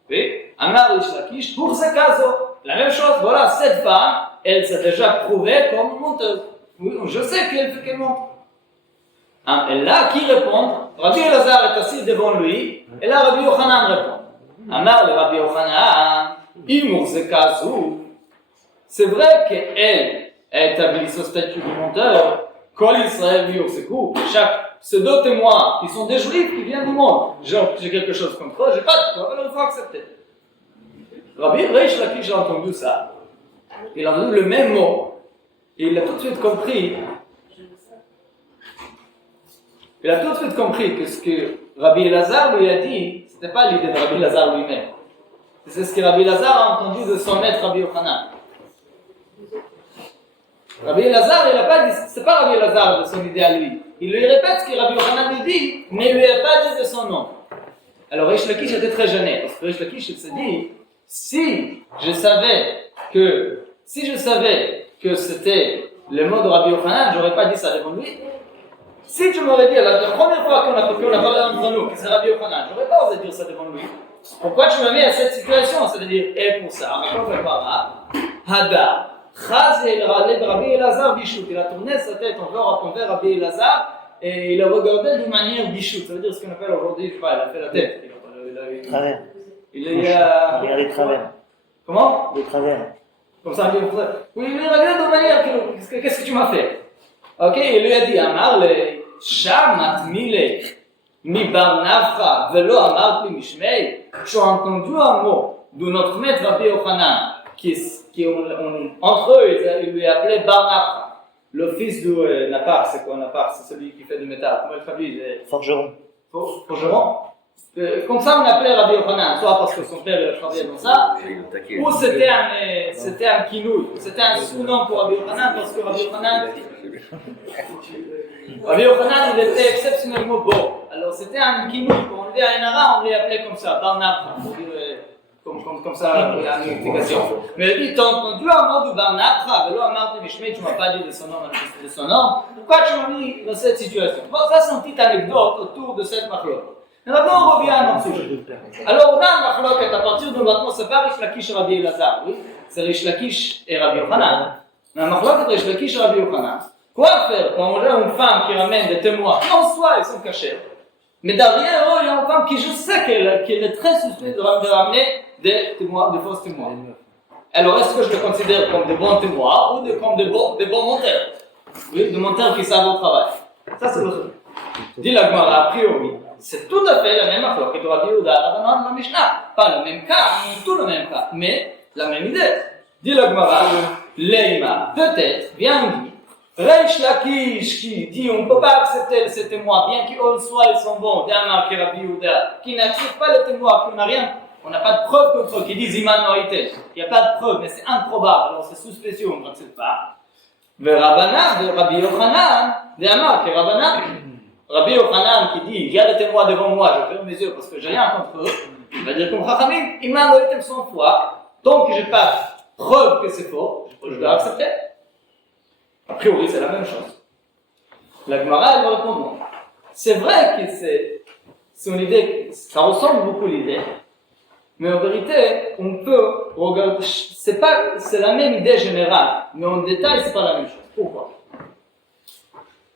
Oui? Amar Rish Lakish, pour ce cas, la même chose, voilà, cette femme, elle s'est déjà prouvée comme menteuse. Oui, je sais qu'elle ment. Et là, qui répond? Rabbi Elazar est assis devant lui, et là, Rabbi Yochanan répond. Amar le Rabbi Yochanan, Imour ce cas c'est vrai qu'elle a établi ce statut de menteur, Kol Israël Viur Sekou, ces deux témoins qui sont des juifs qui viennent du monde, j'ai quelque chose contre eux, j'ai pas de preuve, alors il faut accepter. Rabbi Rish Lakish a entendu ça, il a entendu le même mot, et il a tout de suite compris. Il a tout de suite compris que ce que Rabbi Elazar lui a dit, ce n'était pas l'idée de Rabbi Elazar lui-même. C'est ce que Rabbi Elazar a entendu de son maître Rabbi Yochanan. Rabbi Elazar, il n'a pas dit, c'est pas Rabbi Elazar de son idée à lui. Il lui répète ce que Rabbi Yochanan lui dit, mais il lui a pas dit de son nom. Alors Rish Lakish était très gêné, parce que Rish Lakish il s'est dit, si je savais que c'était le mot de Rabbi Yochanan, j'aurais pas dit ça devant lui. Si tu m'aurais dit, la première fois qu'on a parlé entre nous, que c'est Rabbi Yochanan, j'aurais pas osé dire ça devant lui. Pourquoi tu m'as mis à cette situation? C'est-à-dire, et pour ça, Hadar, Chaz et Rabbi Elazar Bichout. Il a tourné sa tête envers Rabbi Elazar et il a regardé d'une manière Bichout. Ça veut dire ce qu'on appelle aujourd'hui, je sais pas, il a fait la tête. Travers. Il a des travers. Comment? Des travers. Comme ça, oui, il a regardé d'une manière, qu'est-ce que tu m'as fait? Ok, il lui a dit, Amar le Shamat Mile Mi Bar Nafra Velo Amar Pli Mishmei. Tu as entendu un mot de notre maître Rabbi Yochanan qui entre eux, il lui appelait Bar Nafra, le fils de Napar. C'est quoi Napar? C'est celui qui fait du métal. Comment il s'appelle? Forgeron. Forgeron. Comme ça, on appelait Rabbi Yochanan, soit parce que son père il travaillait dans ça, ou c'était un kinouï, c'était un sous-nom pour Rabbi Yochanan, parce que Rabbi Yochanan il était exceptionnellement beau. Alors c'était un kinouï, pour enlever à Enara, on lui appelait comme ça, Barnab, comme ça, il y a une explication. Mais il dit, t'as entendu un mot de Barnab, Velo Amar Mishmei, tu m'as pas dit de son nom, pourquoi tu m'as mis dans cette situation? Bon, ça c'est une petite anecdote autour de cette marlotte. Maintenant, on revient à notre sujet. Alors, on a un machloket, à partir de maintenant, c'est pas Rish Lakish et Rabbi Elazar, oui, c'est Rish Lakish et Rabbi Yochanan. Mais un machloket, Rish Lakish et Rabbi Yochanan. Quoi faire quand on a une femme qui ramène des témoins, qui en soi, ils sont cachés, mais derrière eux, il y a une femme qui, je sais qu'elle est très suspecte de ramener des témoins, des fausses témoins. Alors, est-ce que je les considère comme des bons témoins ou comme des bons menteurs? Oui, des menteurs qui savent au travail. Ça, c'est le truc. Dit la Gemara, a priori. C'est tout à fait la même affaire que Rabbi Yehuda dans la Mishnah. Pas le même cas, tout le même cas, mais la même idée. Dit la Gemara, Leima, peut-être, bien dit, Rish Lakish qui dit on ne peut pas accepter ces témoins, bien qu'ils soient ils sont bons, d'Amar qui Rabbi Yehuda, qui n'acceptent pas les témoins, qui n'a rien, on n'a pas de preuve contre eux, qui disent Iman Noïté. Il n'y a pas de preuve, mais c'est improbable, alors c'est sous-spécial, on n'accepte pas. Mais Rabbi Yochanan, d'Amar qui Rabbi Yochanan qui dit, il y a des témoins devant moi, je ferme mes yeux parce que j'ai rien contre eux, il va dire comme Chachamim, Iman Noïtem 100 fois, Tant que je n'ai pas preuve que c'est faux, je dois accepter. A priori, c'est la même chose. La Gemara, elle va répondre non. C'est vrai que c'est une idée, ça ressemble beaucoup à l'idée, mais en vérité, on peut regarder, c'est la même idée générale, mais en détail, c'est pas la même chose. Pourquoi?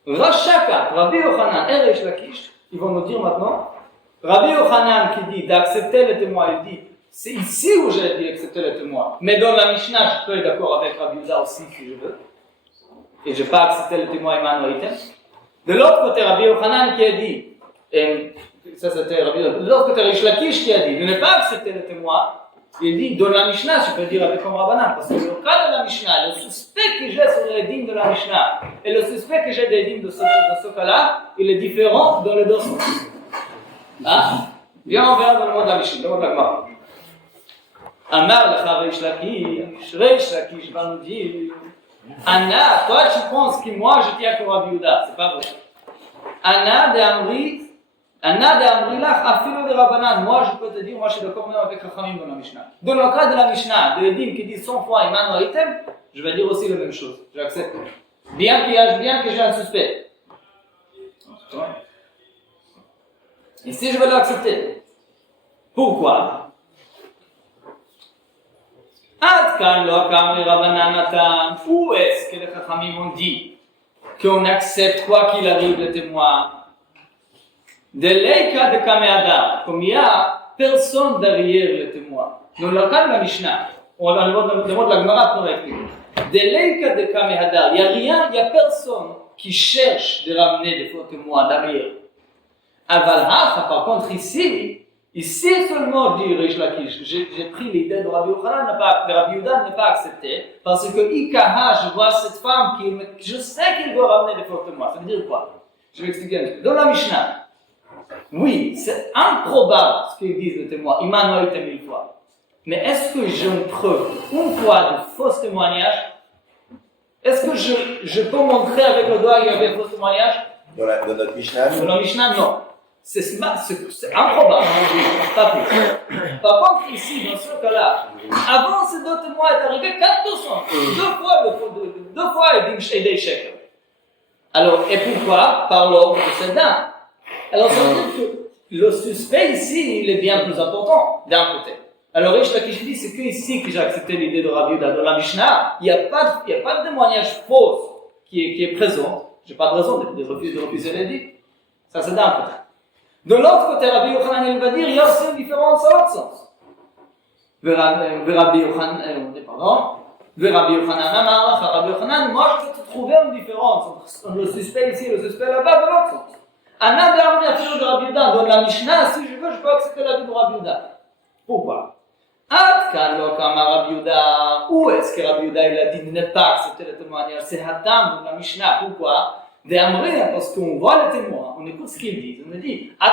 Rachaka, Rabbi Yochanan et Reish Lakish, ils vont nous dire maintenant, Rabbi Yochanan qui dit d'accepter le témoin, il dit, c'est ici où j'ai dit accepter le témoin, mais dans la Mishnah, je peux être d'accord avec Rabbi Yehuda aussi si je veux, et je n'ai pas accepté le témoin Emmanuel. De l'autre côté, Rabbi Yochanan qui a dit, ça c'était Rabbi Yochanan, de l'autre côté, Reish Lakish qui a dit, de ne pas accepter le témoin, il dit, dans la Mishnah, je peux dire avec comme Rabbanan, parce que dans le cas de la Mishnah, le suspect que j'ai sur les dîmes de la Mishnah, et le suspect que j'ai des dîmes de ce cas-là, il est différent dans les deux sens. Hein? Viens, on verra dans le monde de la Mishnah, dans le monde de la Gemara. Amar lecha Reish Lakish va nous dire, Anna, toi tu penses que moi je tiens comme Rabbi Yehuda, c'est pas vrai. Anna de Amri lach afilo de Rabbanan, moi je peux te dire, moi je suis d'accord même avec Chachamim dans la Mishnah. Dans le cas de la Mishnah, de l'Edim qui dit 100 fois Iman ou Item, je vais dire aussi la même chose, j'accepte. Bien que j'ai un suspect. Ici je vais l'accepter. Pourquoi? Où est-ce que les Chachamim ont dit qu'on accepte quoi qu'il arrive le témoin? De l'Eika de Kameada, comme il n'y a personne derrière le témoin. Dans le cas de la Mishnah, on va dans le mot de la Gemara pour expliquer. De l'Eika de Kameada, il n'y a personne qui cherche de ramener des faux témoins derrière. Avalhacha, par contre ici seulement dit Reish Lakish, j'ai pris l'idée de Rabbi Yochanan, de Rabbi Yehuda ne pas accepter, parce que Ikaha, je vois cette femme je sais qu'il doit ramener des faux témoins. Ça veut dire quoi? Je vais expliquer un petit peu. Dans la Mishnah, oui, c'est improbable ce qu'ils disent les témoins, Iman ou Item 1000 fois. Mais est-ce que j'ai une preuve, une fois, de faux témoignages? Est-ce que je peux montrer avec le doigt qu'il y avait faux témoignages? Dans notre Mishnah? Dans la Mishnah, non. C'est improbable, pas plus. Par contre, ici, dans ce cas-là, avant ces deux témoins est arrivé 4%. Deux fois, et des shekels. Alors, et pourquoi? Par l'ordre de cette dame. Alors, ça veut dire que le suspect ici, il est bien plus important, d'un côté. Alors, Reish Lakish dit, c'est que ici que j'ai accepté l'idée de Rabbi Yehuda. Dans la Mishnah, il n'y a pas de témoignage faux qui est présent. J'ai pas de raison de refuser l'idée. Ça, c'est d'un côté. De l'autre côté, Rabbi Yochanan, il va dire, il y a aussi une différence à l'autre sens. Rabbi Yochanan, Rabbi Yochanan, moi, je peux te trouver une différence entre le suspect ici et le suspect là-bas, de l'autre sens. Anna de Rabbi Yehuda, dans la Mishnah, si je veux, je peux accepter la vie de Rabbi Yehuda. Pourquoi? Où est-ce que Rabbi Yehuda il a dit de ne pas accepter le témoignage? C'est Hatam dans la Mishnah. Pourquoi? Parce qu'on voit les témoins, on écoute ce qu'ils disent. On me dit, mais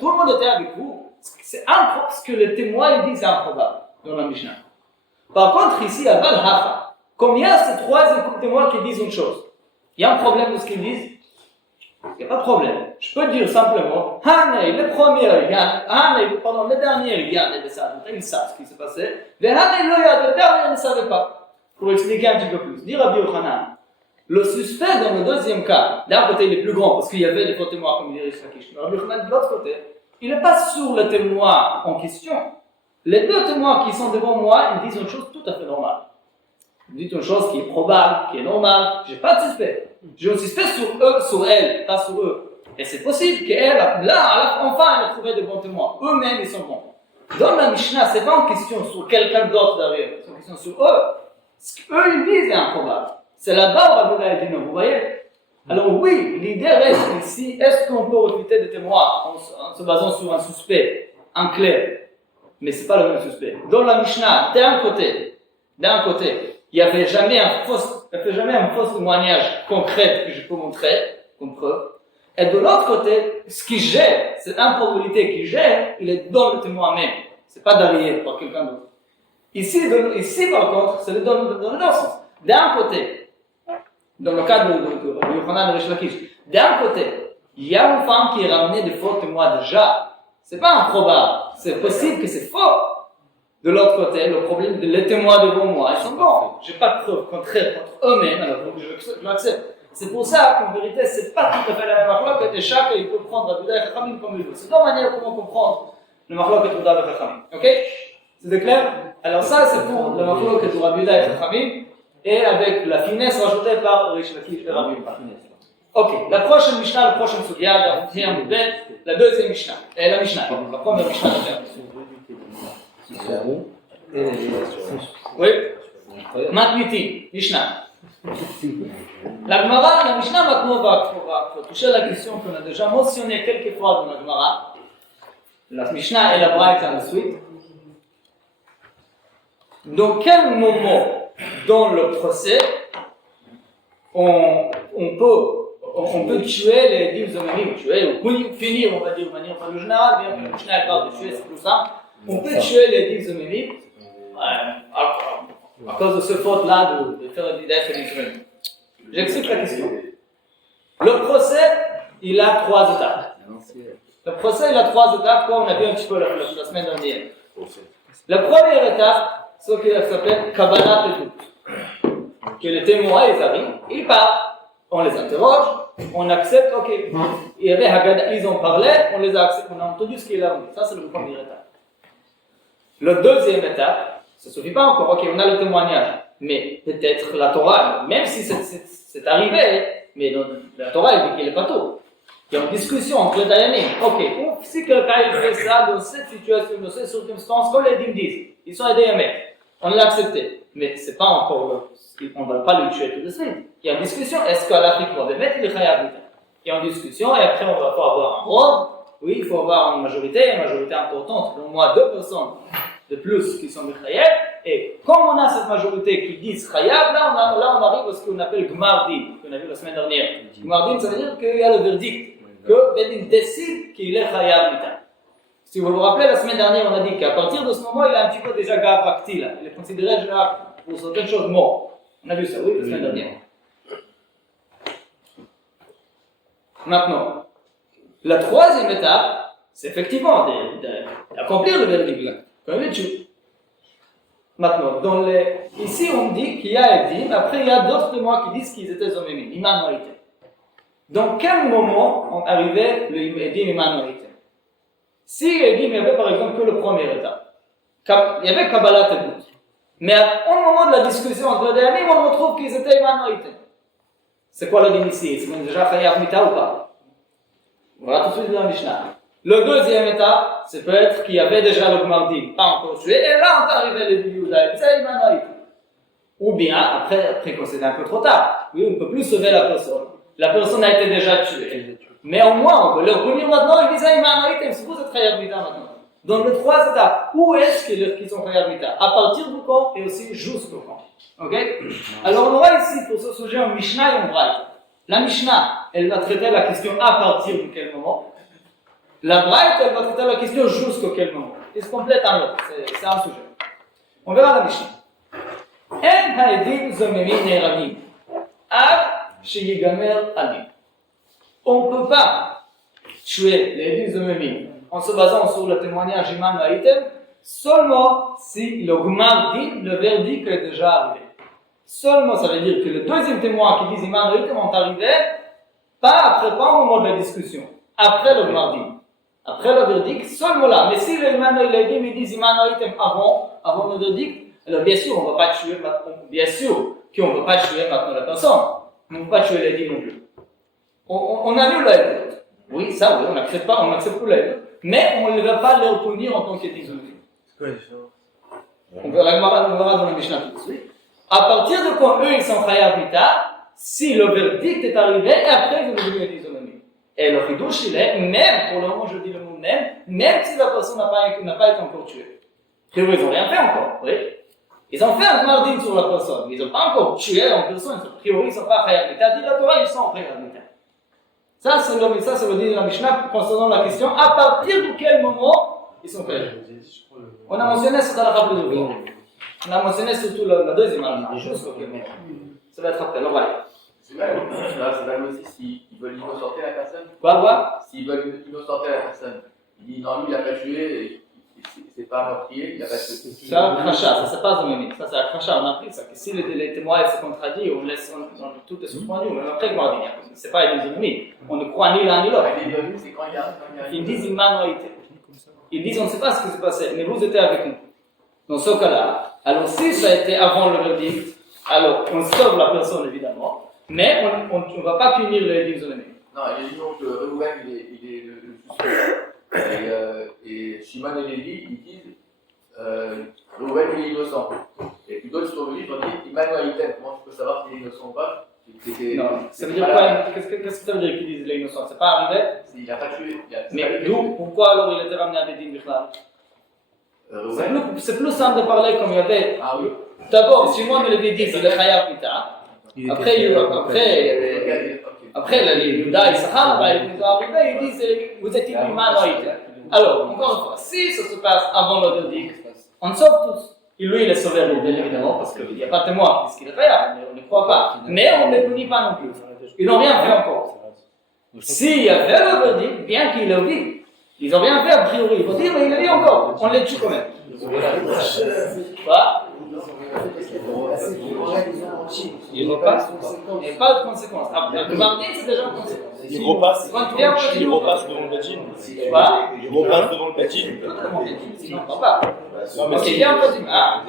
tout le monde était avec vous. C'est improbable. Ce que les témoins ils disent, c'est improbable dans la Mishnah. Par contre, ici, à Val-Hafa, comme il y a ces trois témoins qui disent une chose, il y a un problème de ce qu'ils disent? Il n'y a pas de problème. Je peux dire simplement, le premier, le dernier, il y a des savent, ils savent ce qui s'est passé. Le dernier ne savait pas. Pour expliquer un petit peu plus. Dire Rabbi Yochanan, le suspect dans le deuxième cas, d'un côté il est plus grand parce qu'il y avait des faux témoins comme il dit Reish Lakish. Mais Rabbi Yochanan de l'autre côté, il n'est pas sur le témoin en question. Les deux témoins qui sont devant moi, ils disent une chose tout à fait normale. Ils disent une chose qui est probable, qui est normale. J'ai pas de suspect. J'ai un suspect sur eux, sur elle, pas sur eux. Et c'est possible qu'elle, là, enfin, elle a trouvé de bons témoins. Eux-mêmes, ils sont bons. Dans la Mishnah, c'est pas une question sur quelqu'un d'autre derrière. C'est une question sur eux. Ce qu'eux, ils disent est improbable. C'est là-bas où Rabbi Yehuda dit non, vous voyez? Alors oui, l'idée reste ici, est-ce qu'on peut recruter des témoins en se basant sur un suspect, en clair? Mais c'est pas le même suspect. Dans la Mishnah, d'un côté, il n'y avait jamais un faux témoignage concret que je peux montrer, comme preuve. Et de l'autre côté, ce qui gère, cette improbabilité qui gère, il est dans le témoin même. C'est pas derrière par quelqu'un d'autre. Ici, par contre, c'est dans le sens. D'un côté, dans le cas de Yochanan et Reish Lakish, d'un côté, il y a une femme qui est ramenée de faux témoins déjà. C'est pas improbable. C'est possible que c'est faux. De l'autre côté, le problème de les témoins devant moi, ils sont bons. J'ai pas de preuve contraire contre eux-mêmes, alors je l'accepte. C'est pour ça qu'en vérité, c'est pas tout à fait la même marloquette et chacun il peut prendre Rabbi Yehuda et Chachamim comme il veut. C'est deux manières comment comprendre le marloquette Yehuda et Chachamim. Ok? C'est clair? Alors ça, c'est pour le marloquette Rabbi Yehuda et Chachamim et avec la finesse rajoutée par Rish Lakish et Rabbi Yehuda. Ok, la prochaine Mishnah, la prochaine Sugia, la deuxième Mishnah, la Mishnah, la première Mishnah. Oui, Matmiti, Mishnah. La Gemara, la Mishnah maintenant va toucher la question qu'on a déjà mentionnée quelques fois dans la Gemara. La Mishnah et la Braïta ensuite. Dans quel moment dans le procès on peut tuer les dix homonymes, tuer ou finir, on va dire de manière pas générale, bien que la Mishnah parle de tuer, c'est plus simple. On peut tuer les dix homonymes à cause de ce faute-là de faire des homonymes. J'explique la question. Le procès, il a trois étapes. Le procès, il a trois étapes, comme on a vu un petit peu la semaine dernière. La première étape, c'est ce qui s'appelle Kabbalat et doute. Que les témoins, ils arrivent, ils parlent, on les interroge, on accepte, ok. Il y avait Haggadah, ils ont parlé, on les a acceptés, on a entendu ce qu'il a dit. Ça, c'est la première étape. La deuxième étape, ça ne suffit pas encore, ok, on a le témoignage, mais peut-être la Torah, même si c'est arrivé, mais la Torah, elle dit qu'il n'est pas tout. Il y a une discussion entre les Dayanim. Ok, si quelqu'un fait ça dans cette situation, dans cette circonstance, comme les Dim disent, ils sont aidés à mettre, on l'a accepté, mais c'est pas encore, on ne va pas le tuer tout de suite. Il y a une discussion, est-ce qu'à l'Afrique, on va mettre les Khayab? Il y a une discussion, et après, on va pas avoir un rôle. Oui, il faut avoir une majorité importante, au moins 2 personnes de plus qui sont Khayab. Et comme on a cette majorité qui dit Khayab, là on arrive à ce qu'on appelle Gmar Din, qu'on a vu la semaine dernière. Gmar Din, ça veut dire qu'il y a le verdict, que Bedin décide qu'il est Khayab Mita. Si vous vous rappelez, la semaine dernière, on a dit qu'à partir de ce moment, il est un petit peu déjà Gavrakti, là. Il est considéré déjà pour certaines choses mort. On a vu ça, oui, la semaine dernière. Maintenant, la troisième étape, c'est effectivement d'accomplir le verdict, comme le tue. Maintenant, ici on dit qu'il y a Edim, après il y a d'autres témoins qui disent qu'ils étaient Zomimim, Iman Noïté. Dans quel moment on arrivait le Edim Iman Noïté? Si Edim, il y avait par exemple que le premier étape, il y avait Kabbalat et doute. Mais au moment de la discussion entre les derniers, on retrouve qu'ils étaient Iman Noïté. C'est quoi le Edim ici? Est-ce qu'on est déjà Khayab Mita ou pas? Voilà tout de suite dans la Mishnah. Le deuxième état, c'est peut-être qu'il y avait déjà le Gmardim, pas encore tué, et là on est arrivé le Yehuda, c'est Iman Noïté. Ou bien, après quand c'est un peu trop tard, oui, on ne peut plus sauver la personne. La personne a été déjà tuée. Mais au moins, on peut le reconnaître maintenant, ils disent Iman Noïté, c'est pour être Khayab Mita maintenant. Dans les trois étapes, où est-ce qu'ils sont Khayab Mita? À partir du camp et aussi jusqu'au camp. Ok? Alors on aura ici pour ce sujet un Mishnah et un Braïta. La Mishnah, elle va traiter la question à partir de quel moment. La Braïta, elle va traiter la question jusqu'à quel moment. Ils se complètent en l'autre, c'est un sujet. On verra la Mishnah. En haedim zomemim ne'eravim, ad sheyigamer adim. On ne peut pas tuer les haedim zomemim en se basant sur le témoignage Iman Noïtem, seulement si le Gmar Din, le verdict est déjà arrivé. Seulement, ça veut dire que le deuxième témoin qui dit Iman Noïtem est arrivé, pas au moment de la discussion, après le Gmar Din. Après le verdict, seulement là. Mais si les Iman Noïtem disent Iman Noïtem avant le verdict, alors bien sûr, on ne va pas tuer maintenant, bien sûr qu'on ne va pas tuer maintenant la personne, mais on ne va pas tuer les dix non plus. On annule l'aide. Oui, ça, oui, on n'accepte pas l'aide. Mais on ne va pas les reconnaître en tant que dix. C'est quoi la différence? On verra dans la Mishnah tout de suite. À partir de quand eux ils sont Khayab Mita, si le verdict est arrivé, et après ils vont devenir des homonymes. Et le Hidouche il est, même, pour le moment je dis le mot même si la personne n'a pas été encore tuée. Ils n'ont rien fait encore, oui. Ils ont fait un Gmar Din sur la personne, mais ils n'ont pas encore tué en personne, a priori ils ne sont pas Khayab Mita. Dit la Torah, ils sont Khayab Mita. Ça c'est le dit de la Mishnah concernant la question, à partir de quel moment ils sont Khayab. On a mentionné ça dans la Rabbi de Vaux. On a mentionné surtout la deuxième alma, jusqu'au quel moment. Ça va être après, on va aller. C'est mal aussi s'ils veulent innocenter la personne. Quoi? S'ils veulent innocenter la personne. Ils disent non, lui il n'a pas tué, et c'est pas meurtrier, il n'y a pas de. C'est un crachat, ça c'est pas zomémie, ça c'est un crachat, on a appris ça, que si les témoins se contredisent, on laisse, tout est suspendu, même après le gardien, c'est pas une zomémie, on ne croit ni l'un ni l'autre. Les deux, c'est quand il y a. Ils disent une manualité. Ils disent on ne sait pas ce qui s'est passé, mais vous étiez avec nous. Dans ce cas-là, alors si ça a été avant le verdict, alors on sauve la personne évidemment, mais on ne va pas punir les victimes zomémie. Non, il est donc Reuven, il est le suspect. Et Shimon et Lévi, ils disent Reuven, il est innocent. Et puis d'autres sont venus, ils ont dit Emmanuel, comment tu peux savoir s'il est innocent ou pas? Non, ça veut dire quoi? Qu'est-ce que ça veut dire qu'ils disent les innocents? C'est pas arrivé? Il n'a pas tué. Mais d'où? Pourquoi alors il était ramené à Bédine Bichlal? C'est plus simple de parler comme il y avait. Ah oui. D'abord, Shimon et Lévi disent le Chayav Mita. Après, les Yuda et Sahara, ils sont arrivés, ils disent vous êtes humanoïdes. Alors, encore une fois, si ça se passe avant le verdict, on sauve tous. Et lui, il est sauvé bien évidemment, parce qu'il n'y a pas de témoin, puisqu'il est Chayav, mais on ne croit pas. Mais on ne les punit pas non plus. Ils n'ont rien fait encore. S'il y avait le verdict, bien qu'il le vit, ils n'ont rien fait a priori. Il faut dire, mais il le vit encore. On les tue quand même. Quoi? Il repasse ou pas? Et pas de conséquences. Le mardi, c'est déjà une conséquence. Il repasse. Quand tu viens, Il repasse devant le badjin. Quoi? Il repasse devant le badjin. Sinon, on ne pas. Ok, viens, on continue. Ah.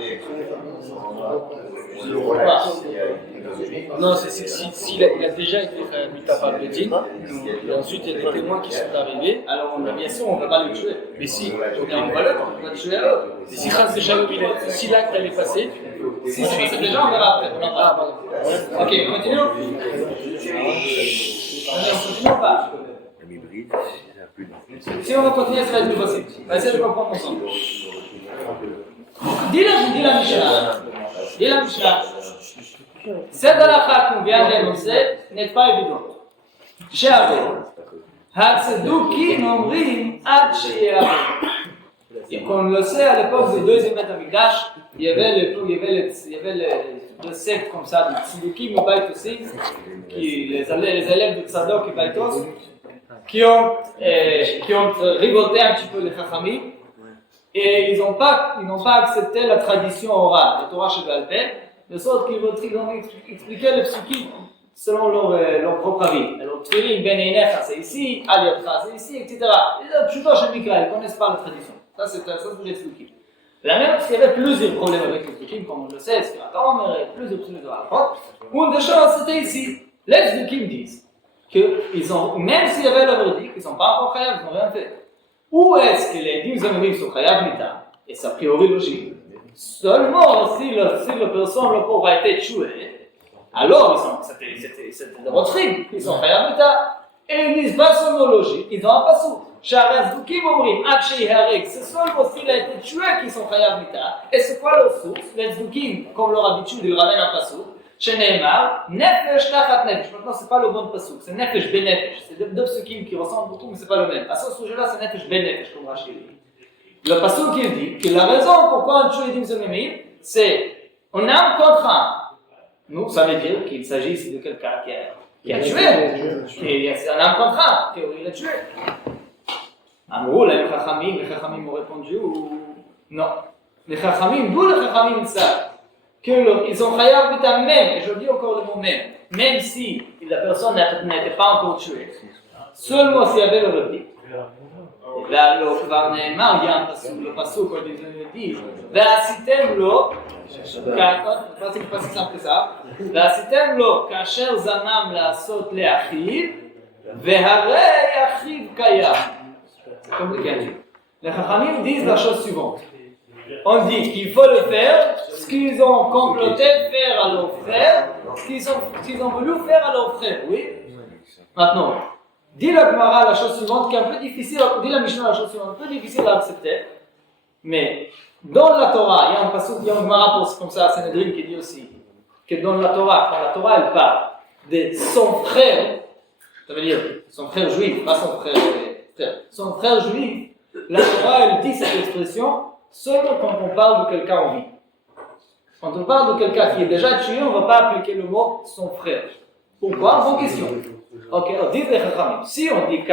Non, c'est s'il a déjà été mis par le djinn, et ensuite il y a des témoins qui sont arrivés. Alors, bien sûr, on ne va pas le tuer. Mais si, On va le tuer à l'autre. mais si Khas déjà, si l'acte allait passer, Si c'est déjà, on verra après. On en parle. Ok, on continue. On continue ou pas? Si on va continuer, ça va être plus facile. On va essayer de comprendre ensemble. Dis la Mishnah. Cette halakha qu'on vient d'énoncer n'est pas évidente. Chez Abel, Hatzedukim omrim ad she'yareh. Et comme on le sait, à l'époque du deuxième Beth Amikdash, il y avait le secte comme ça, de Tzedukim au Beit aussi, les élèves de Tzadok et Beitos, qui ont rigoté un petit peu les Chachamim, et ils n'ont pas accepté la tradition orale, la Torah chez Baal Peh, de sorte qu'ils ont expliqué le psukim selon leur propre avis. Alors, Tfirin ben Einecha, c'est ici, Aliotcha, c'est ici, etc. Les Pshuto chez Mikra, ils ne connaissent pas la tradition. Ça, c'est les psukim. La même, parce qu'il y avait plusieurs problèmes avec les psukim, comme on le sait, c'est la Tomer, il y a plusieurs psukim de la Chot. Une des choses, c'était ici. Les psukim disent qu'ils ont, même s'il y avait le verdict, ils ne sont pas encore chayav, ils n'ont rien fait. Où est-ce que les 10 amorim sont chayav mita? Et c'est a priori logique. Seulement si la personne, le pauvre, a été tué, alors c'était de votre rime, ils sont chayav mita. Et ils disent pas seulement logique, ils ont un passou. Sharazdukim omrim, Akshei Harek, c'est seulement s'il a été tué qu'ils sont chayav mita. Et c'est quoi leur source? Les Zdukim, comme leur habitude, ils ramènent un passou. Chez Neymar, Nefesh Tachat Nefesh. Maintenant, c'est pas le bon passou, c'est Nefesh Ben Nefesh. C'est deux psukim qui ressemblent beaucoup, mais c'est pas le même. À ce sujet-là, c'est Nefesh Ben Nefesh, comme Rashi dit. Le passou qui dit que la raison pourquoi on tue les Dimzomimim, c'est on a un contrat. Nous, ça veut dire qu'il s'agit ici de quelqu'un qui a tué. On a un contrat, théorie, il a tué. Amrou, les Chachamim ont répondu ou non. Les Chachamim, d'où les Chachamim savent qu'ils ont chayav mita même, et je dis encore le mot même si la personne n'était pas encore tuée, seulement s'il y avait le verdict. Là, il y a un passage, le passage qu'on dit, ועשיתם לו, c'est pas si simple que ça, ועשיתם לו כאשר זמם לעשות לאחיו, והרי אחיו קיים. C'est compliqué. Les Chachamim disent la chose suivante. On dit qu'il faut le faire, ce qu'ils ont comploté faire à leurs frères, ce qu'ils ont voulu faire à leurs frères, oui. Maintenant, dit la Gemara la chose suivante qui est un peu difficile, dit la Mishnah la chose suivante, un peu difficile à accepter, mais dans la Torah, il y a un passage, il y a une Gemara comme ça, Sanhedrin qui dit aussi, que dans la Torah, quand la Torah elle parle de son frère, ça veut dire son frère juif, pas son frère juif, la Torah elle dit cette expression seulement quand on parle de quelqu'un en vie. Quand on parle de quelqu'un qui est déjà tué, on ne va pas appliquer le mot son frère. Pourquoi? Bonne question. Ok, on dit les Chachamim. Si on dit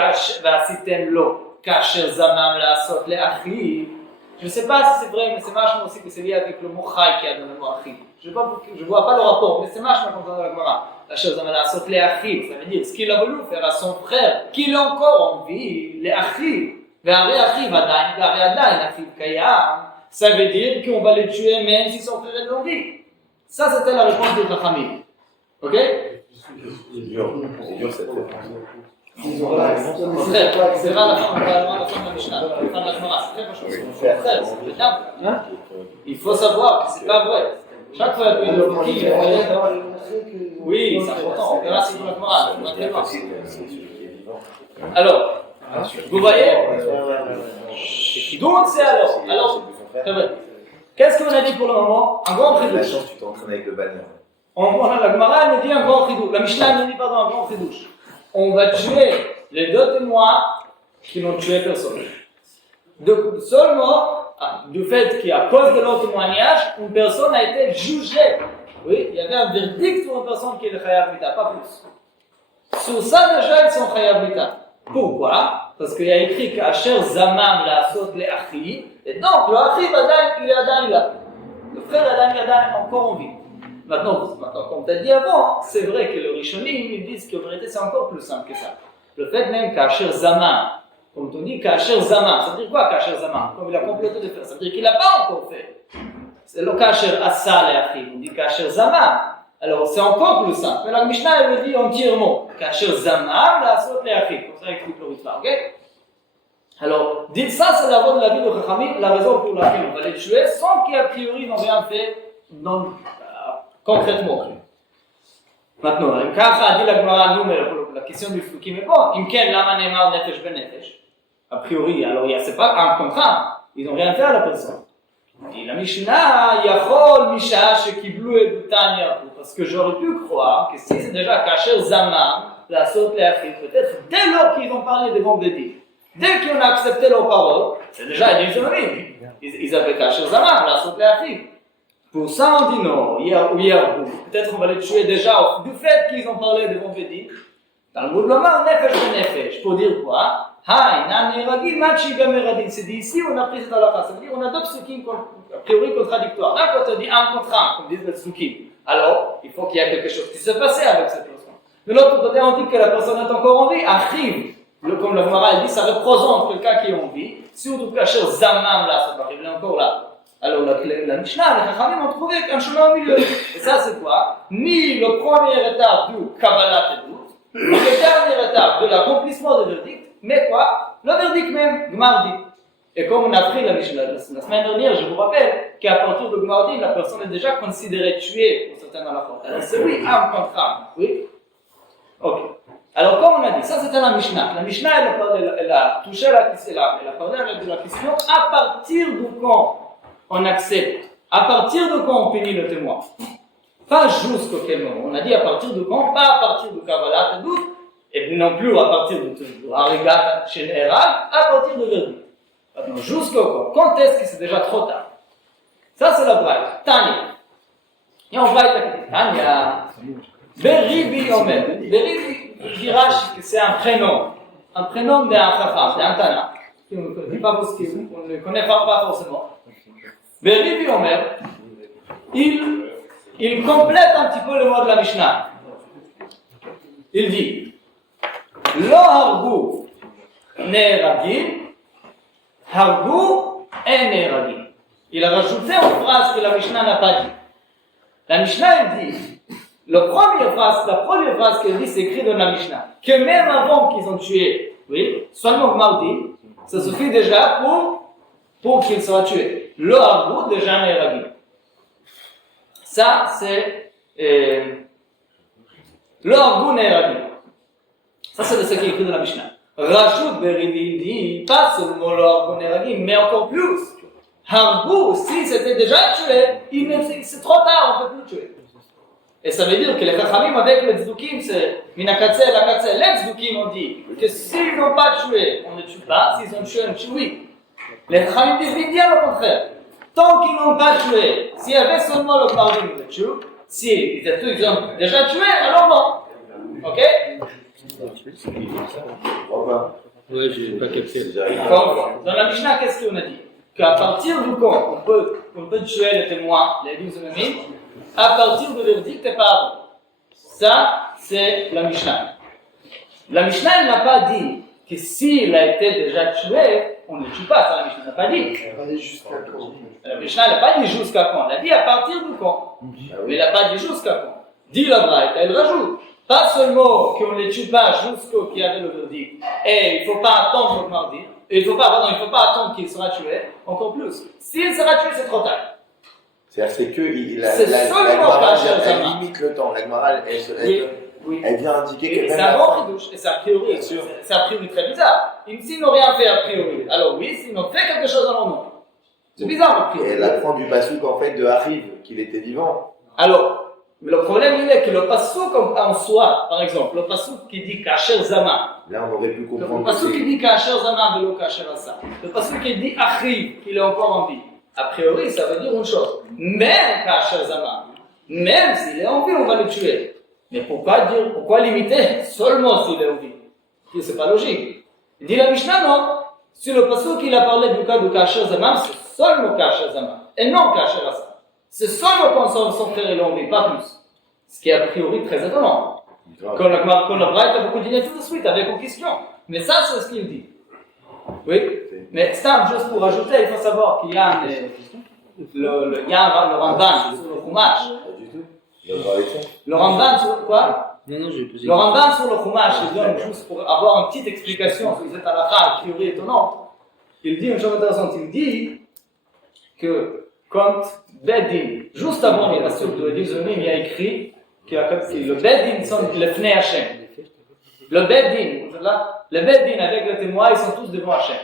Vaasiten lo kasher zamam laasot le'achiv, Je ne sais pas si c'est vrai, mais c'est vachement aussi que c'est lié avec le mot chai qui a dans le mot achiv. Je ne vois pas le rapport, mais c'est vachement comme ça dans la Gemara. La chose dans la sorte les achiv, ça veut dire ce qu'il a voulu faire à son frère, qu'il a encore envie, les achiv. Ve'are achiv adain, ve'are adain achiv kayam. Ça veut dire qu'on va les tuer même si son frère est en vie. Ça, c'était la réponse des Chachamim. Ok? C'est dur cette réponse. Frère, c'est vrai la fin de la Mishnah, la fin de la Gemara, c'est très fâcheux. Frère, c'est bien. Il faut savoir que c'est pas vrai. Chaque fois qu'il y a une qui oui, c'est important, on verra si vous la Gemara. Alors, vous voyez? Donc c'est alors, très bien. Qu'est-ce qu'on a dit pour le moment? Un grand La chidouche. chance, tu t'entraînes avec le bannière. La Gemara elle nous dit un grand chidouche. La Mishnah nous dit pardon un grand chidouche. On va tuer les deux témoins qui n'ont tué personne. Donc, seulement du fait qu'à cause de leur témoignage, une personne a été jugée. Oui, il y avait un verdict sur une personne qui est le Chayav Mita, pas plus. Sur ça déjà, ils sont Chayav Mita. Pourquoi? Parce qu'il y a écrit qu'Asher Zamam la Asot le Achi, et donc le Achi il est Adam là. Le frère Adam est encore en vie. Maintenant, comme tu as dit avant, c'est vrai que le Rishonim, ils disent qu'en vérité c'est encore plus simple que ça. Le fait même qu'Asher Zamam, comme on dit qu'Asher Zamam, ça veut dire quoi qu'Asher Zamam? Comme il a complété de faire, ça veut dire qu'il n'a pas encore fait. C'est le qu'Asher Assa le Achi, on dit qu'Asher Zamam. Alors c'est encore plus simple. Mais la Mishnah elle le dit entièrement. Qu'Asher Zamam la Asot le Achi. Comme ça explique le Ritva, ok? Alors, dites ça, c'est la voie de la vie de Chachamim, la raison pour laquelle on va les tuer sans qu'a priori ils n'ont rien fait concrètement. Maintenant, a dit la Gemara nous, mais la question du Foukim est bonne. Imken lama ne'emar nefesh ben nefesh. A priori, alors c'est pas un contraint. Ils n'ont rien fait à la personne. Et la Mishnah, yachol misha shekiblu edutanya. Parce que j'aurais pu croire que si c'est déjà kasher zamam, la saute les affaires, peut-être dès lors qu'ils ont parlé devant Bédine. Dès qu'ils ont accepté leurs paroles, c'est déjà une économie. Ils avaient caché aux amants, la sauté à fille. Pour ça, on dit non, peut-être on va les tuer déjà du fait qu'ils ont parlé devant Bédine. Dans le mot de l'homme, nefesh ben nefesh. Pour dire quoi? C'est dit ici, on a pris cette halakha. Ça veut dire on a deux psukim a priori contradictoires. D'un côté, on dit un contre un, comme disent les psukim. Alors, il faut qu'il y ait quelque chose qui se passe avec cette personne. De l'autre côté, on dit que la personne est encore en vie, arrive. Comme la Gemara dit, ça représente quelqu'un qui est en vie. Si on trouve caché Zamam là, ça va arriver encore là. Alors la Mishnah, les Chachamim ont trouvé qu'un chemin au milieu. Et ça c'est quoi? Ni le premier étape du Kabbalah Tedut, ni le dernier étape de l'accomplissement du verdict, mais quoi? Le verdict même, Gmardi. Et comme on a pris la Mishnah la semaine dernière, je vous rappelle qu'à partir de Gmardi, la personne est déjà considérée tuée pour certaines halachot. Alors c'est oui, âme contre âme. Oui? Ok. Alors, comme on a dit, ça c'était la Mishnah. La Mishnah, elle a touché elle a parlé de la question à partir de quand on accepte, à partir de quand on punit le témoin. Pas jusqu'au quel moment. On a dit à partir de quand, pas à partir de Kabbalah Tedut, et non plus à partir de Harigat général, à partir de verdict. Maintenant, jusqu'au quand. Quand est-ce que c'est déjà trop tard? Ça c'est la braille. Tanya. Et on va être Tanya. Beribi Omer. Beribi. Il dira que c'est un prénom d'un chacham, d'un tana, qu'on ne connaît pas forcément. Beribi Omer, il complète un petit peu le mot de la Mishnah. Il dit, Lo hargu ne'eragim, hargu en ne'eragim. Il a rajouté une phrase que la Mishnah n'a pas dit. La Mishnah, elle dit, la première phrase qu'elle dit, c'est écrit dans la Mishnah. Que même avant qu'ils ont tué, oui, seulement mardi, ça suffit déjà pour qu'ils soient tués. Le hargou déjà n'est ragui. Ça, c'est le hargou n'est ragui. Ça, c'est ce qui est écrit dans la Mishnah. Rajoute Beribi dit, pas seulement le hargou n'est ragui, mais encore plus. Hargou, si c'était déjà tué, c'est trop tard, on ne peut plus tuer. Et ça veut dire que les Chachamim avec les Tzdukim, c'est Minakatse et Lakatse. Les Tzdukim ont dit que s'ils n'ont pas tué, on ne tue pas. S'ils ont tué, on tue, oui. Les Chachamim disent bien le contraire. Tant qu'ils n'ont pas tué, s'il y avait seulement le pardon, ils le tuent. S'ils ont déjà tué, alors non. Ok? Ouais, j'ai pas capté. Dans la Mishnah, qu'est-ce qu'on a dit? qu'à partir du quand on peut tuer les témoins, les 12 ennemis, à partir du verdict et pas avant. Ça, c'est la Mishnah. La Mishnah, elle n'a pas dit que s'il a été déjà tué, on ne le tue pas. Ça, la Mishnah n'a pas dit. La Mishnah n'a pas dit jusqu'à quand. Elle a dit à partir du quand. Mais elle n'a pas dit jusqu'à quand. Dit la Braïta, elle rajoute. Pas seulement qu'on ne les tue pas jusqu'au qui avait le verdict, et il ne faut pas attendre le mardi, et il ne faut pas attendre qu'il sera tué, encore plus. S'il sera tué, c'est trop tard. C'est-à-dire c'est que C'est seulement la Zama. elle limite le temps. La Gemara, Oui. elle vient indiquer que Et même c'est un bon ridouche, et c'est a priori, c'est a priori très bizarre. S'ils n'ont rien fait a priori, alors oui, s'ils n'ont fait quelque chose, alors non. C'est bizarre a priori. Et elle apprend du pasouk en fait de Hariv, qu'il était vivant. Alors, mais le problème il est que le pasouk en soi, par exemple, le pasouk qui dit Kasher Zama, Là, on aurait pu le comprendre. pasouk qui dit Kasher Zama velo Kasher Asa, le pasouk qui dit Achiv, qu'il est encore en vie, a priori ça veut dire une chose, même Kasher Zama, même s'il est en vie, on va le tuer. Mais pourquoi limiter seulement s'il est en vie? C'est pas logique. Il dit la Mishnah, non. Sur le pasouk il a parlé du cas de Kasher Zama, c'est seulement Kasher Zama, et non Kasher Asa. C'est seulement quand son frère est en vie, pas plus. Ce qui est a priori très étonnant. Quand le Braïta a beaucoup dit tout de suite avec une question. Mais ça, c'est ce qu'il dit. Oui. Mais ça, juste pour ajouter, il faut savoir qu'il y a le Ramban sur le Chumash. Pas du tout. Le Ramban sur quoi? Non, j'ai posé. Le Ramban sur le Chumash, il donne juste pour avoir une petite explication sur cette halakha a priori étonnante. Il dit une chose intéressante. Il dit que quand Bedin, juste avant les rassures de Dizonim, il y a écrit que le Bedin sont le Fnei Hashem. Le Bedin avec le témoin, ils sont tous devant Hashem.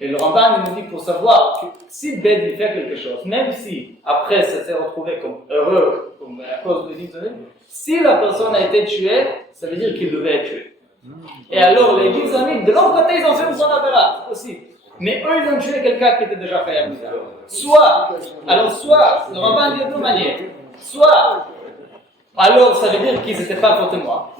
Et le Ramban nous dit pour savoir que si Bedin fait quelque chose, même si après ça s'est retrouvé comme heureux, comme à cause de Dizonim, si la personne a été tuée, ça veut dire qu'il devait être tué. Et alors les Dizonim, de l'autre côté, ils ont fait une bonne affaire aussi. Mais eux, ils ont tué quelqu'un qui était déjà fait à Moussa. Soit, le Ramban dit de deux manières. Soit, alors ça veut dire qu'ils n'étaient pas faux témoins.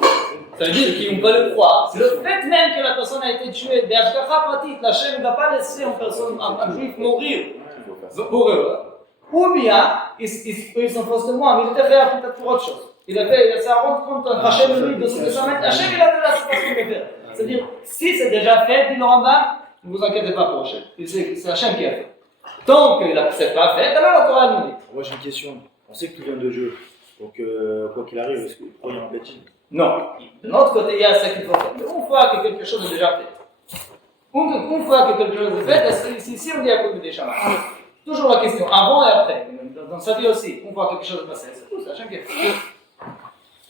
Ça veut dire qu'ils n'ont pas le croire. C'est le fait même que la personne a été tuée, d'Ashgacha pratique, la chaîne ne va pas laisser une personne, un juif mourir pour eux. Ou bien, ils sont faux témoins, mais ils étaient faits peut-être pour autre chose. Il a ça rend compte Hachem lui de ce que ça met. Hachem il a de la situation de faire. C'est-à-dire, si c'est déjà fait, dit le Ramban, ne vous inquiétez pas pour Hachem. C'est Hachem qui a fait. Tant qu'il ne s'est pas fait, alors la Torah nous dit. Moi j'ai une question. On sait que tout vient de Dieu. Donc quoi qu'il arrive, est-ce qu'il y a un bêtise? Non. De notre côté, il y a ce qu'il faut faire. Mais une fois que quelque chose est déjà fait, une fois que quelque chose est fait, si on dit à cause des chamans, toujours la question, avant et après, dans sa vie aussi, une fois que quelque chose est passé, c'est tout, c'est Hachem qui a fait.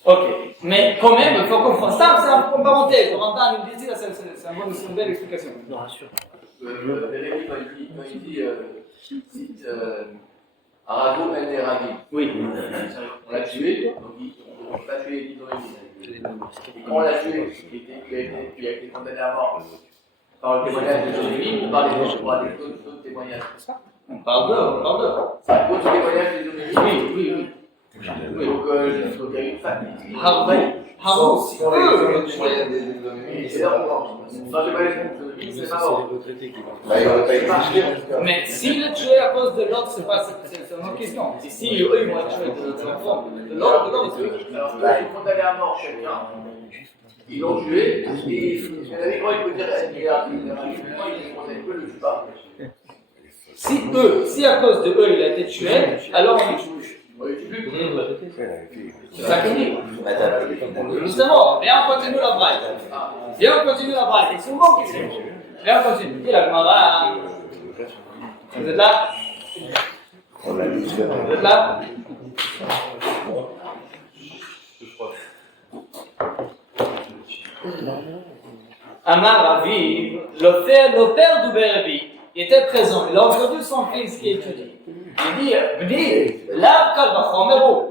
Ok, mais quand même, il faut comprendre. Ça, c'est une parenthèse. Le Ramban nous dit, c'est une belle explication. Non, rassure. Rémi, quand il dit Arago El Neragi, Oui. on l'a tué, donc on l'a tué Et quand on l'a tué, il a été condamné à mort par le témoignage de Jérémie, on parle d'autres témoignages. On parle d'eux. C'est à cause du témoignage de Jérémie. Oui. Donc, il y a une famille. Haroun, si eux, C'est là c'est pas mort. mais s'il est tué à cause de l'autre, c'est une autre question. Si eux, ils vont être tués de l'enfant, de l'autre, Alors, ils ont condamné à mort quelqu'un, ils l'ont tué, et il y en avait quoi, il peut dire, il ne le tue pas. si à cause de eux, il a été tué, alors on le tue. On ne le tue plus. C'est ça qu'il dit. Justement, viens, on continue la braille. C'est souvent qu'ils sont. Viens, on continue. Dis la Gemara. Vous êtes là? On l'a dit. Vous êtes là? Amar Aviv, le père du Bérébi, était présent. Il a entendu son fils qui étudie. Il dit, là, Kalvachomer.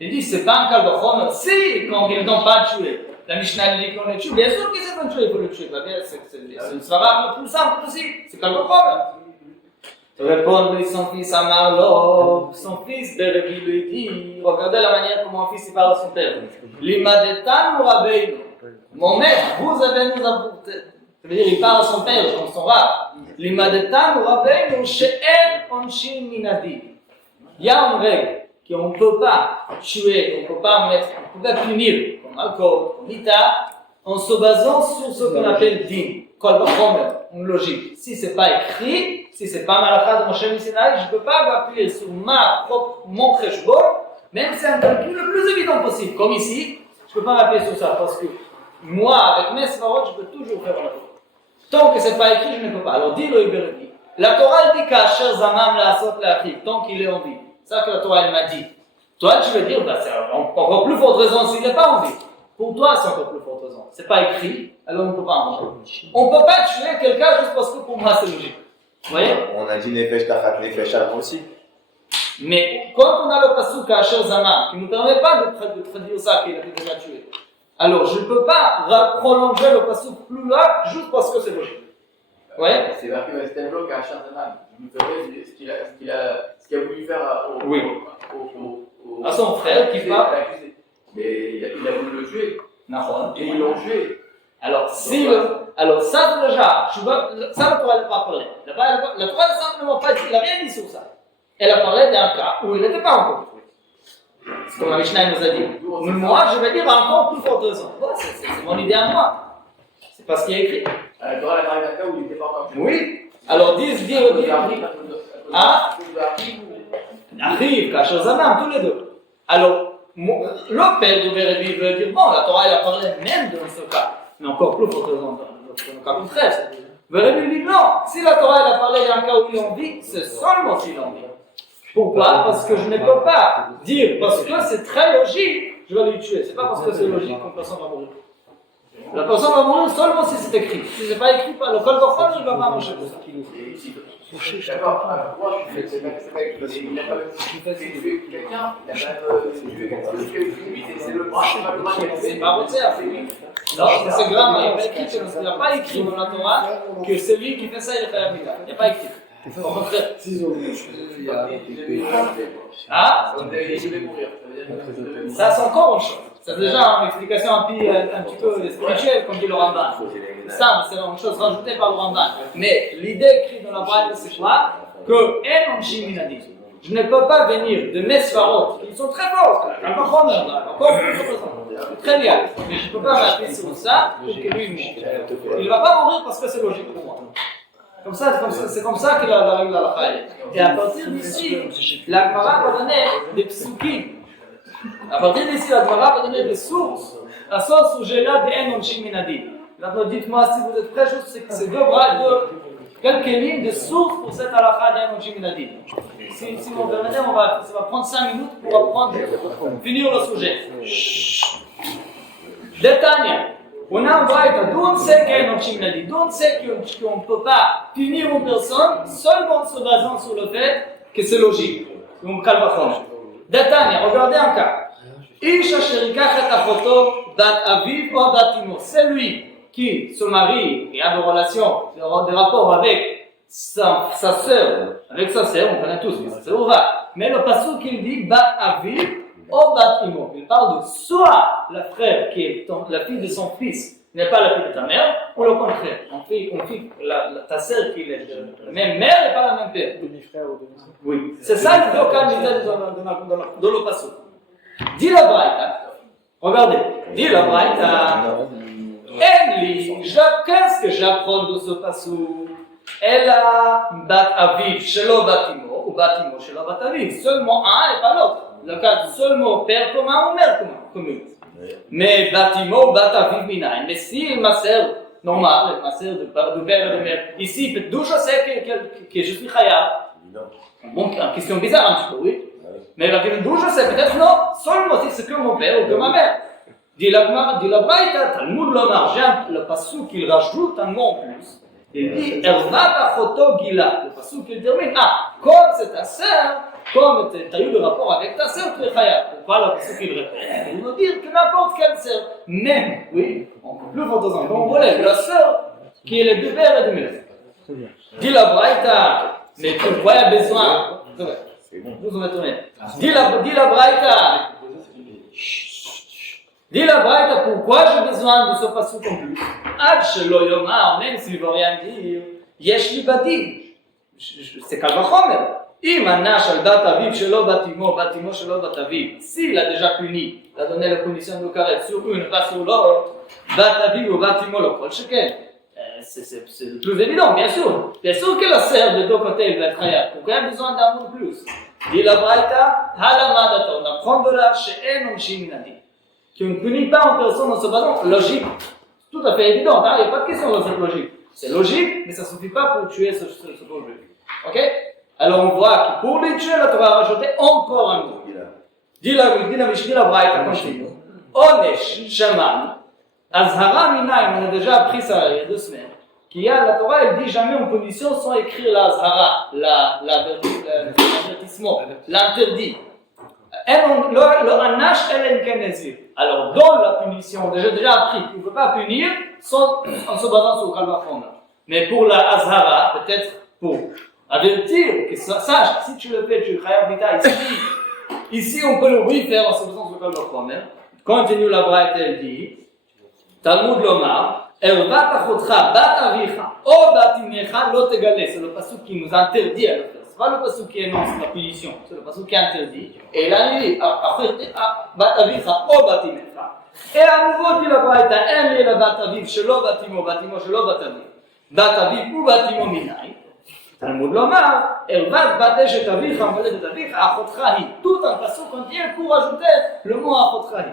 Il dit, c'est pas un Kalvachomer. Si, quand ils n'ont pas tué, la Mishnah dit qu'on le tue. Bien sûr qu'ils ont tué pour le tuer. C'est une svara le plus simple possible. C'est Kalvachomer. Répond lui son fils Amar, son fils Bérébi lui dit, regardez la manière comment un fils parle à son père. Limadetan ou Rabbeinu. Mon maître, vous avez nous apporté. Ça veut dire il parle à son père, comme son rab. Limadetanu Rabbeinu she'en onshin minadi. Il y a une règle qu'on ne peut pas tuer, on ne peut pas mettre, on ne peut pas punir, comme alcool, comme ita, en se basant sur ce qu'on appelle din, kol vachomer, une logique. Si c'est pas écrit, si c'est pas malakha de Moshe Missinaï, je ne peux pas m'appuyer sur mon cheshbon, même si c'est un calcul le plus évident possible. Comme ici, je ne peux pas m'appuyer sur ça, parce que moi, avec mes svarot, je peux toujours faire la faute. Tant que c'est pas écrit, je ne peux pas. Alors, dis le Iberdi. La Torah elle dit qu'Asher Zamam la Asot la Achim, tant qu'il est en vie. C'est ça que la Torah elle m'a dit. Toi, tu veux dire, bah, c'est encore plus forte raison s'il n'est pas en vie. Pour toi, c'est encore plus forte raison. C'est pas écrit, alors on ne peut pas en manger. On ne peut pas tuer quelqu'un juste parce que pour moi c'est logique. Vous voyez? On a dit Nefesh Tachat Nefesh avant aussi. Mais quand on a le pasuk Asher Zamam, qui ne nous permet pas de traduire ça, qu'il a été déjà tué, alors je ne peux pas prolonger le pasuk plus là juste parce que c'est logique. Ouais. C'est marqué dans Esther Bloch à Charzaman. Il nous ferait ce qu'il a voulu faire à son frère qui va. Mais il a voulu le tuer. Et ils l'ont tué. Alors, alors ça déjà, ça ne pourrait pas parler. La Torah n'a simplement pas dit, il n'a rien dit sur ça. Elle a parlé d'un cas où il n'était pas encore. C'est comme la Mishnah nous a dit. Mais moi, je vais dire encore plus forte raison. C'est mon idée à moi. C'est pas ce qui est écrit. La Torah a parlé d'un cas où il n'était pas encore tué. Oui. Alors, dire. Ah, arrive, Kasher Zamam, tous les deux. Alors, le père de Bérébi veut dire, bon, la Torah elle a parlé même dans ce cas, mais encore plus forte raison dans le cas contraire. Bérébi dit non, si la Torah elle a parlé d'un cas où il en vit, c'est seulement s'il en vit. Pourquoi? Parce que je ne peux pas dire, parce que c'est très logique, je vais lui tuer. C'est pas parce que c'est logique qu'une personne va mourir. La personne va mourir seulement si c'est écrit. Si c'est pas écrit, le col d'enfant ne va pas manger pour ça. D'accord, moi je fais il a quand même tué quelqu'un, il a quand même tué, c'est le bras, c'est pas votre cerf, c'est lui. Non, c'est grave, il n'y a pas écrit dans la Torah que celui qui fait ça, il est fait l'habita. Il n'y a pas écrit. Au contraire. Ah? Ça, c'est encore autre chose. C'est déjà une explication un petit peu spirituelle, comme dit le Ramban. Ça, c'est une chose rajoutée par le Ramban. Mais l'idée écrite dans la Bible, c'est quoi? Que En Onshin Minadi. Je ne peux pas venir de mes svarot, qui sont très forts, encore plus très bien, mais je ne peux pas m'appuyer sur ça pour que lui moure. Il ne va pas mourir parce que c'est logique pour moi. C'est comme ça qu'il a règle à la faille. Et à partir d'ici, la Gemara va donner des psukim. À partir d'ici, la Gemara va donner des sources. La source où j'ai là des En Onshin Minadi. Maintenant, dites-moi si vous êtes prêts, c'est deux bras de quelques lignes de sources pour cette halakha d'En Onshin Minadi. Si vous me permettez, ça va prendre 5 minutes pour apprendre, finir le sujet. Détail. On a un braïta, d'où on sait qu'En Onshin Minadi, d'où on sait qu'on ne peut pas punir une personne seulement en se basant sur le fait que c'est logique. Détail, regardez un cas. Isha sherikach et achoto dat aviv ou dat imo. C'est lui qui se marie et a des relations, des rapports avec sa sœur, on connaît tous, mais c'est va. Mais le pasuk qu'il dit bat aviv ou bat imo. Il parle de soit la frère qui est la fille de son fils n'est pas la fille de ta mère, ou le contraire. On fait ta sœur qui est la même mère n'est pas la même père. Demi-frère ou demi-sœur. Oui, c'est ça le localité dans le pasuk. Dis la braïta. Regardez, dis la braïta. Qu'est-ce que j'apprends de ce passou? Elle a bat aviv, shelo batimo, ou batimo, shelo bat aviv. Seulement un et pas l'autre. Le cas seulement père commun ou mère commune. Mais batimo ou bat aviv minaïn. Mais si ma sœur normale, ma sœur de père et de mère, ici, d'où je sais que je suis khayab? Bon, question bizarre un petit peu, oui. Mais d'où je sais, peut-être non, seulement si c'est que mon père ou que ma mère. Dit la Braïta, Talmud Lomar, j'ai le passou qu'il rajoute un mot en plus. Il dit Ervat Achoto Gila. Le passou qu'il termine, comme c'est ta sœur, comme tu as eu le rapport avec ta sœur, tu es khayab. Pourquoi le passou qu'il répète? Il veut dire que n'importe quelle sœur, même, oui, encore plus fortement, comme on voulait, la sœur qui est le de père et de mère. Dit la Braïta, mais pourquoi il y a besoin? Vous en êtes. Dis la Braïta. Dit la Braïta, pourquoi j'ai besoin de ce passouk en plus? Ad shelo yomar, même s'il ne veut rien dire, yesh li badim. C'est kal vachomer. Im anash al bat aviv shelo batimo, batimo shelo bat aviv. S'il a déjà puni, il a donné la punition de karet sur une, pas sur l'autre, bat aviv ou batimo lo kol sheken. C'est le plus évident, bien sûr. Bien sûr que la serre de deux côtés va être hayat. Pourquoi il y a besoin d'un mot de plus? Dit la Braïta, halamadata, on apprend de là, she'en omshin minadi. Qu'on ne punit pas en personne en se basant logique. Tout à fait évident, il n'y a pas de question dans cette logique. C'est logique, mais ça ne suffit pas pour tuer ce projet. Ok? Alors on voit que pour les tuer, la Torah a rajouté encore un mot. Dit la Braïta continue. Onesh shaman, azhara minaim, on a déjà appris ça il y a 2 semaines. Qu'il y a la Torah, elle dit jamais en punition sans écrire la azhara, l'avertissement, l'interdit. Le anash el kenezir. Alors dans la punition, déjà appris, on ne peut pas punir en se basant sur le kalvachom. Mais pour la azhara, peut-être pour avertir, que sache, si tu le fais, tu le chayav vita ici on peut le refaire en se basant sur le kalvachom. Continue la Braïta, elle dit, Talmud lomar, Ervat achotcha bat avicha, o bat imecha lo tegale. C'est le passouk qui nous interdit à le faire. C'est pas le passouk qui énonce la punition, c'est le passouk qui interdit. Et là, il dit, bat avicha, o bat imecha. Et à nouveau, dit la Braïta, aimez la bat aviv, shelo batimo, batimo, shelo bat aviv. Bat aviv ou batimo minai. Talmud lomar, Ervat bat eshet avicha, moledet avicha, achotcha hi. Tout un passouk entier pour ajouter le mot achotcha hi.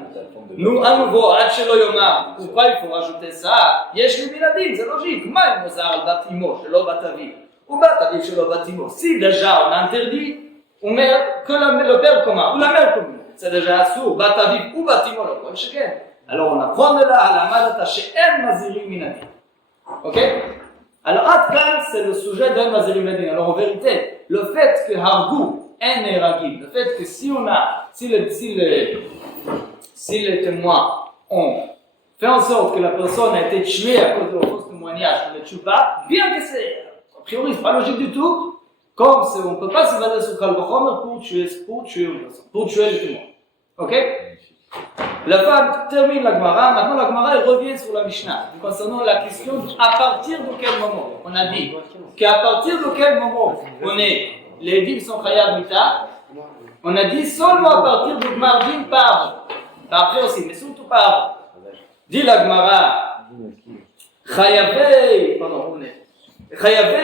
Nous, à nouveau, ad shelo yomar, pourquoi il faut rajouter ça? Yesh li minadim, c'est logique. Maï mozar al batimo, shelo bataviv, ou bataviv shelo batimo. Si déjà on interdit, on met que le père commun, ou la mère commune. C'est déjà assour, bataviv ou batimo, le kol sheken. Alors on apprend de là, à la madata, she'en mazirim minadim. Ok? Alors, Atkan, c'est le sujet d'en mazirim minadim. Alors en vérité, le fait que hargou, en eragim, le fait que si les témoins ont fait en sorte que la personne a été tuée à cause de leur fausse témoignage, on ne le tue pas, bien que c'est, a priori, c'est pas logique du tout, comme on ne peut pas se baser sur Kalvachomer pour tuer une personne, pour tuer les témoins. Ok? La femme termine la Gemara, maintenant la Gemara elle revient sur la Mishnah, concernant la question à partir de quel moment. On a dit qu'à partir de quel moment les dîmes sont chayav mita, on a dit seulement à partir de Gmardin par après aussi, mais surtout pas avant. Dit la Gemara, Chayavei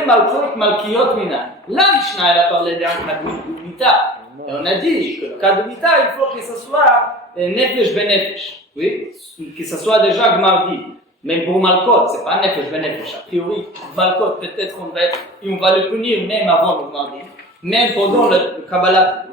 Malkot Malkiyot Mina. La Mishnah, elle a parlé d'un cas de Mita. Et on a dit que le cas de Mita, il faut que ce soit Nefesh Benefesh. Oui, que ce soit déjà Gmardi. Mais pour Malkot, c'est pas Nefesh Benefesh. A priori, Malkot, peut-être on va le punir même avant le Gmardi, même pendant le Kabbalah.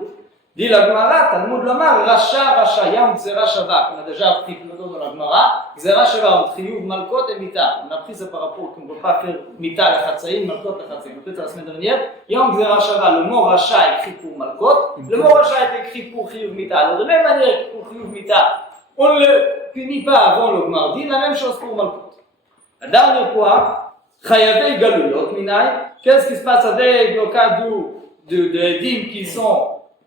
Dit la Gemara, Talmud lomar, Racha, Yam, Gzera Shava. On a déjà appris plus tôt dans la Gemara, Gzera Shava, entre Chiyuv, Malkot et Mita. On a appris ça par rapport qu'on ne peut pas faire Mita la Chatzaïm, Malkot la Chatzaïm. Peut-être la semaine dernière, Yam, Gzera Shava, le mot Racha est écrit pour Malkot, le mot Racha est écrit pour Chiyuv Mita. Alors de même manière que pour Chiyuv Mita, on ne le punit pas avant le Gmardi, la même chose pour Malkot. La dernière fois, Chayavei Galulot Minai, qu'est-ce qui se passe avec le cas de dîmes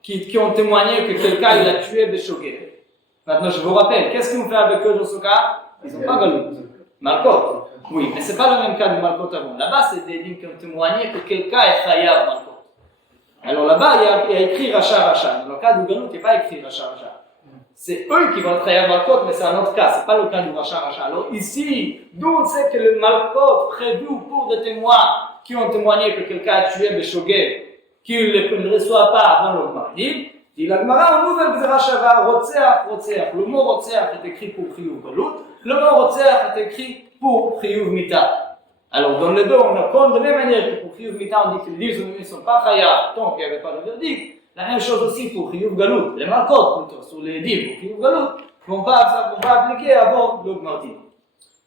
qui ont témoigné que quelqu'un il a tué Béchogé. Maintenant, je vous rappelle, qu'est-ce qu'on fait avec eux dans ce cas? Ils n'ont pas Galout. Malkot. Oui, mais ce n'est pas le même cas de Malkot avant. Là-bas, c'est des dîmes qui ont témoigné que quelqu'un est Chayav Malkot. Alors là-bas, il y a écrit Racha. Dans le cas du Galout, il n'y a pas écrit Racha. C'est eux qui vont être Chayav Malkot, mais c'est un autre cas. Ce n'est pas le cas du Racha. Alors ici, d'où on sait que le Malkot prévu pour des témoins qui ont témoigné que quelqu'un a tué Béchogé, qu'il ne le reçoit pas avant le Gmardi, dit la Gemara, on ouvre Gzera Shava, Rotseach. Le mot Rotseach est écrit pour Chiyuv Galut, le mot Rotseach est écrit pour Chiyuv Mita. Alors dans les deux, on apprend de la même manière que pour Chiyuv Mita, on dit que les livres ne sont pas chayav tant qu'il n'y avait pas de verdict. La même chose aussi pour Chiyuv Galut, les Malkot plutôt, sur les livres pour Chiyuv Galut, qu'on va appliquer avant le Gmardi.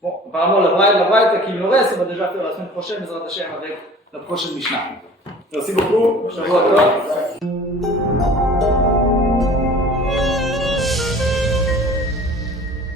Bon, apparemment, la Braïta qui nous reste, on va déjà faire la semaine prochaine, mais on va avec la prochaine Mishnah. Merci beaucoup.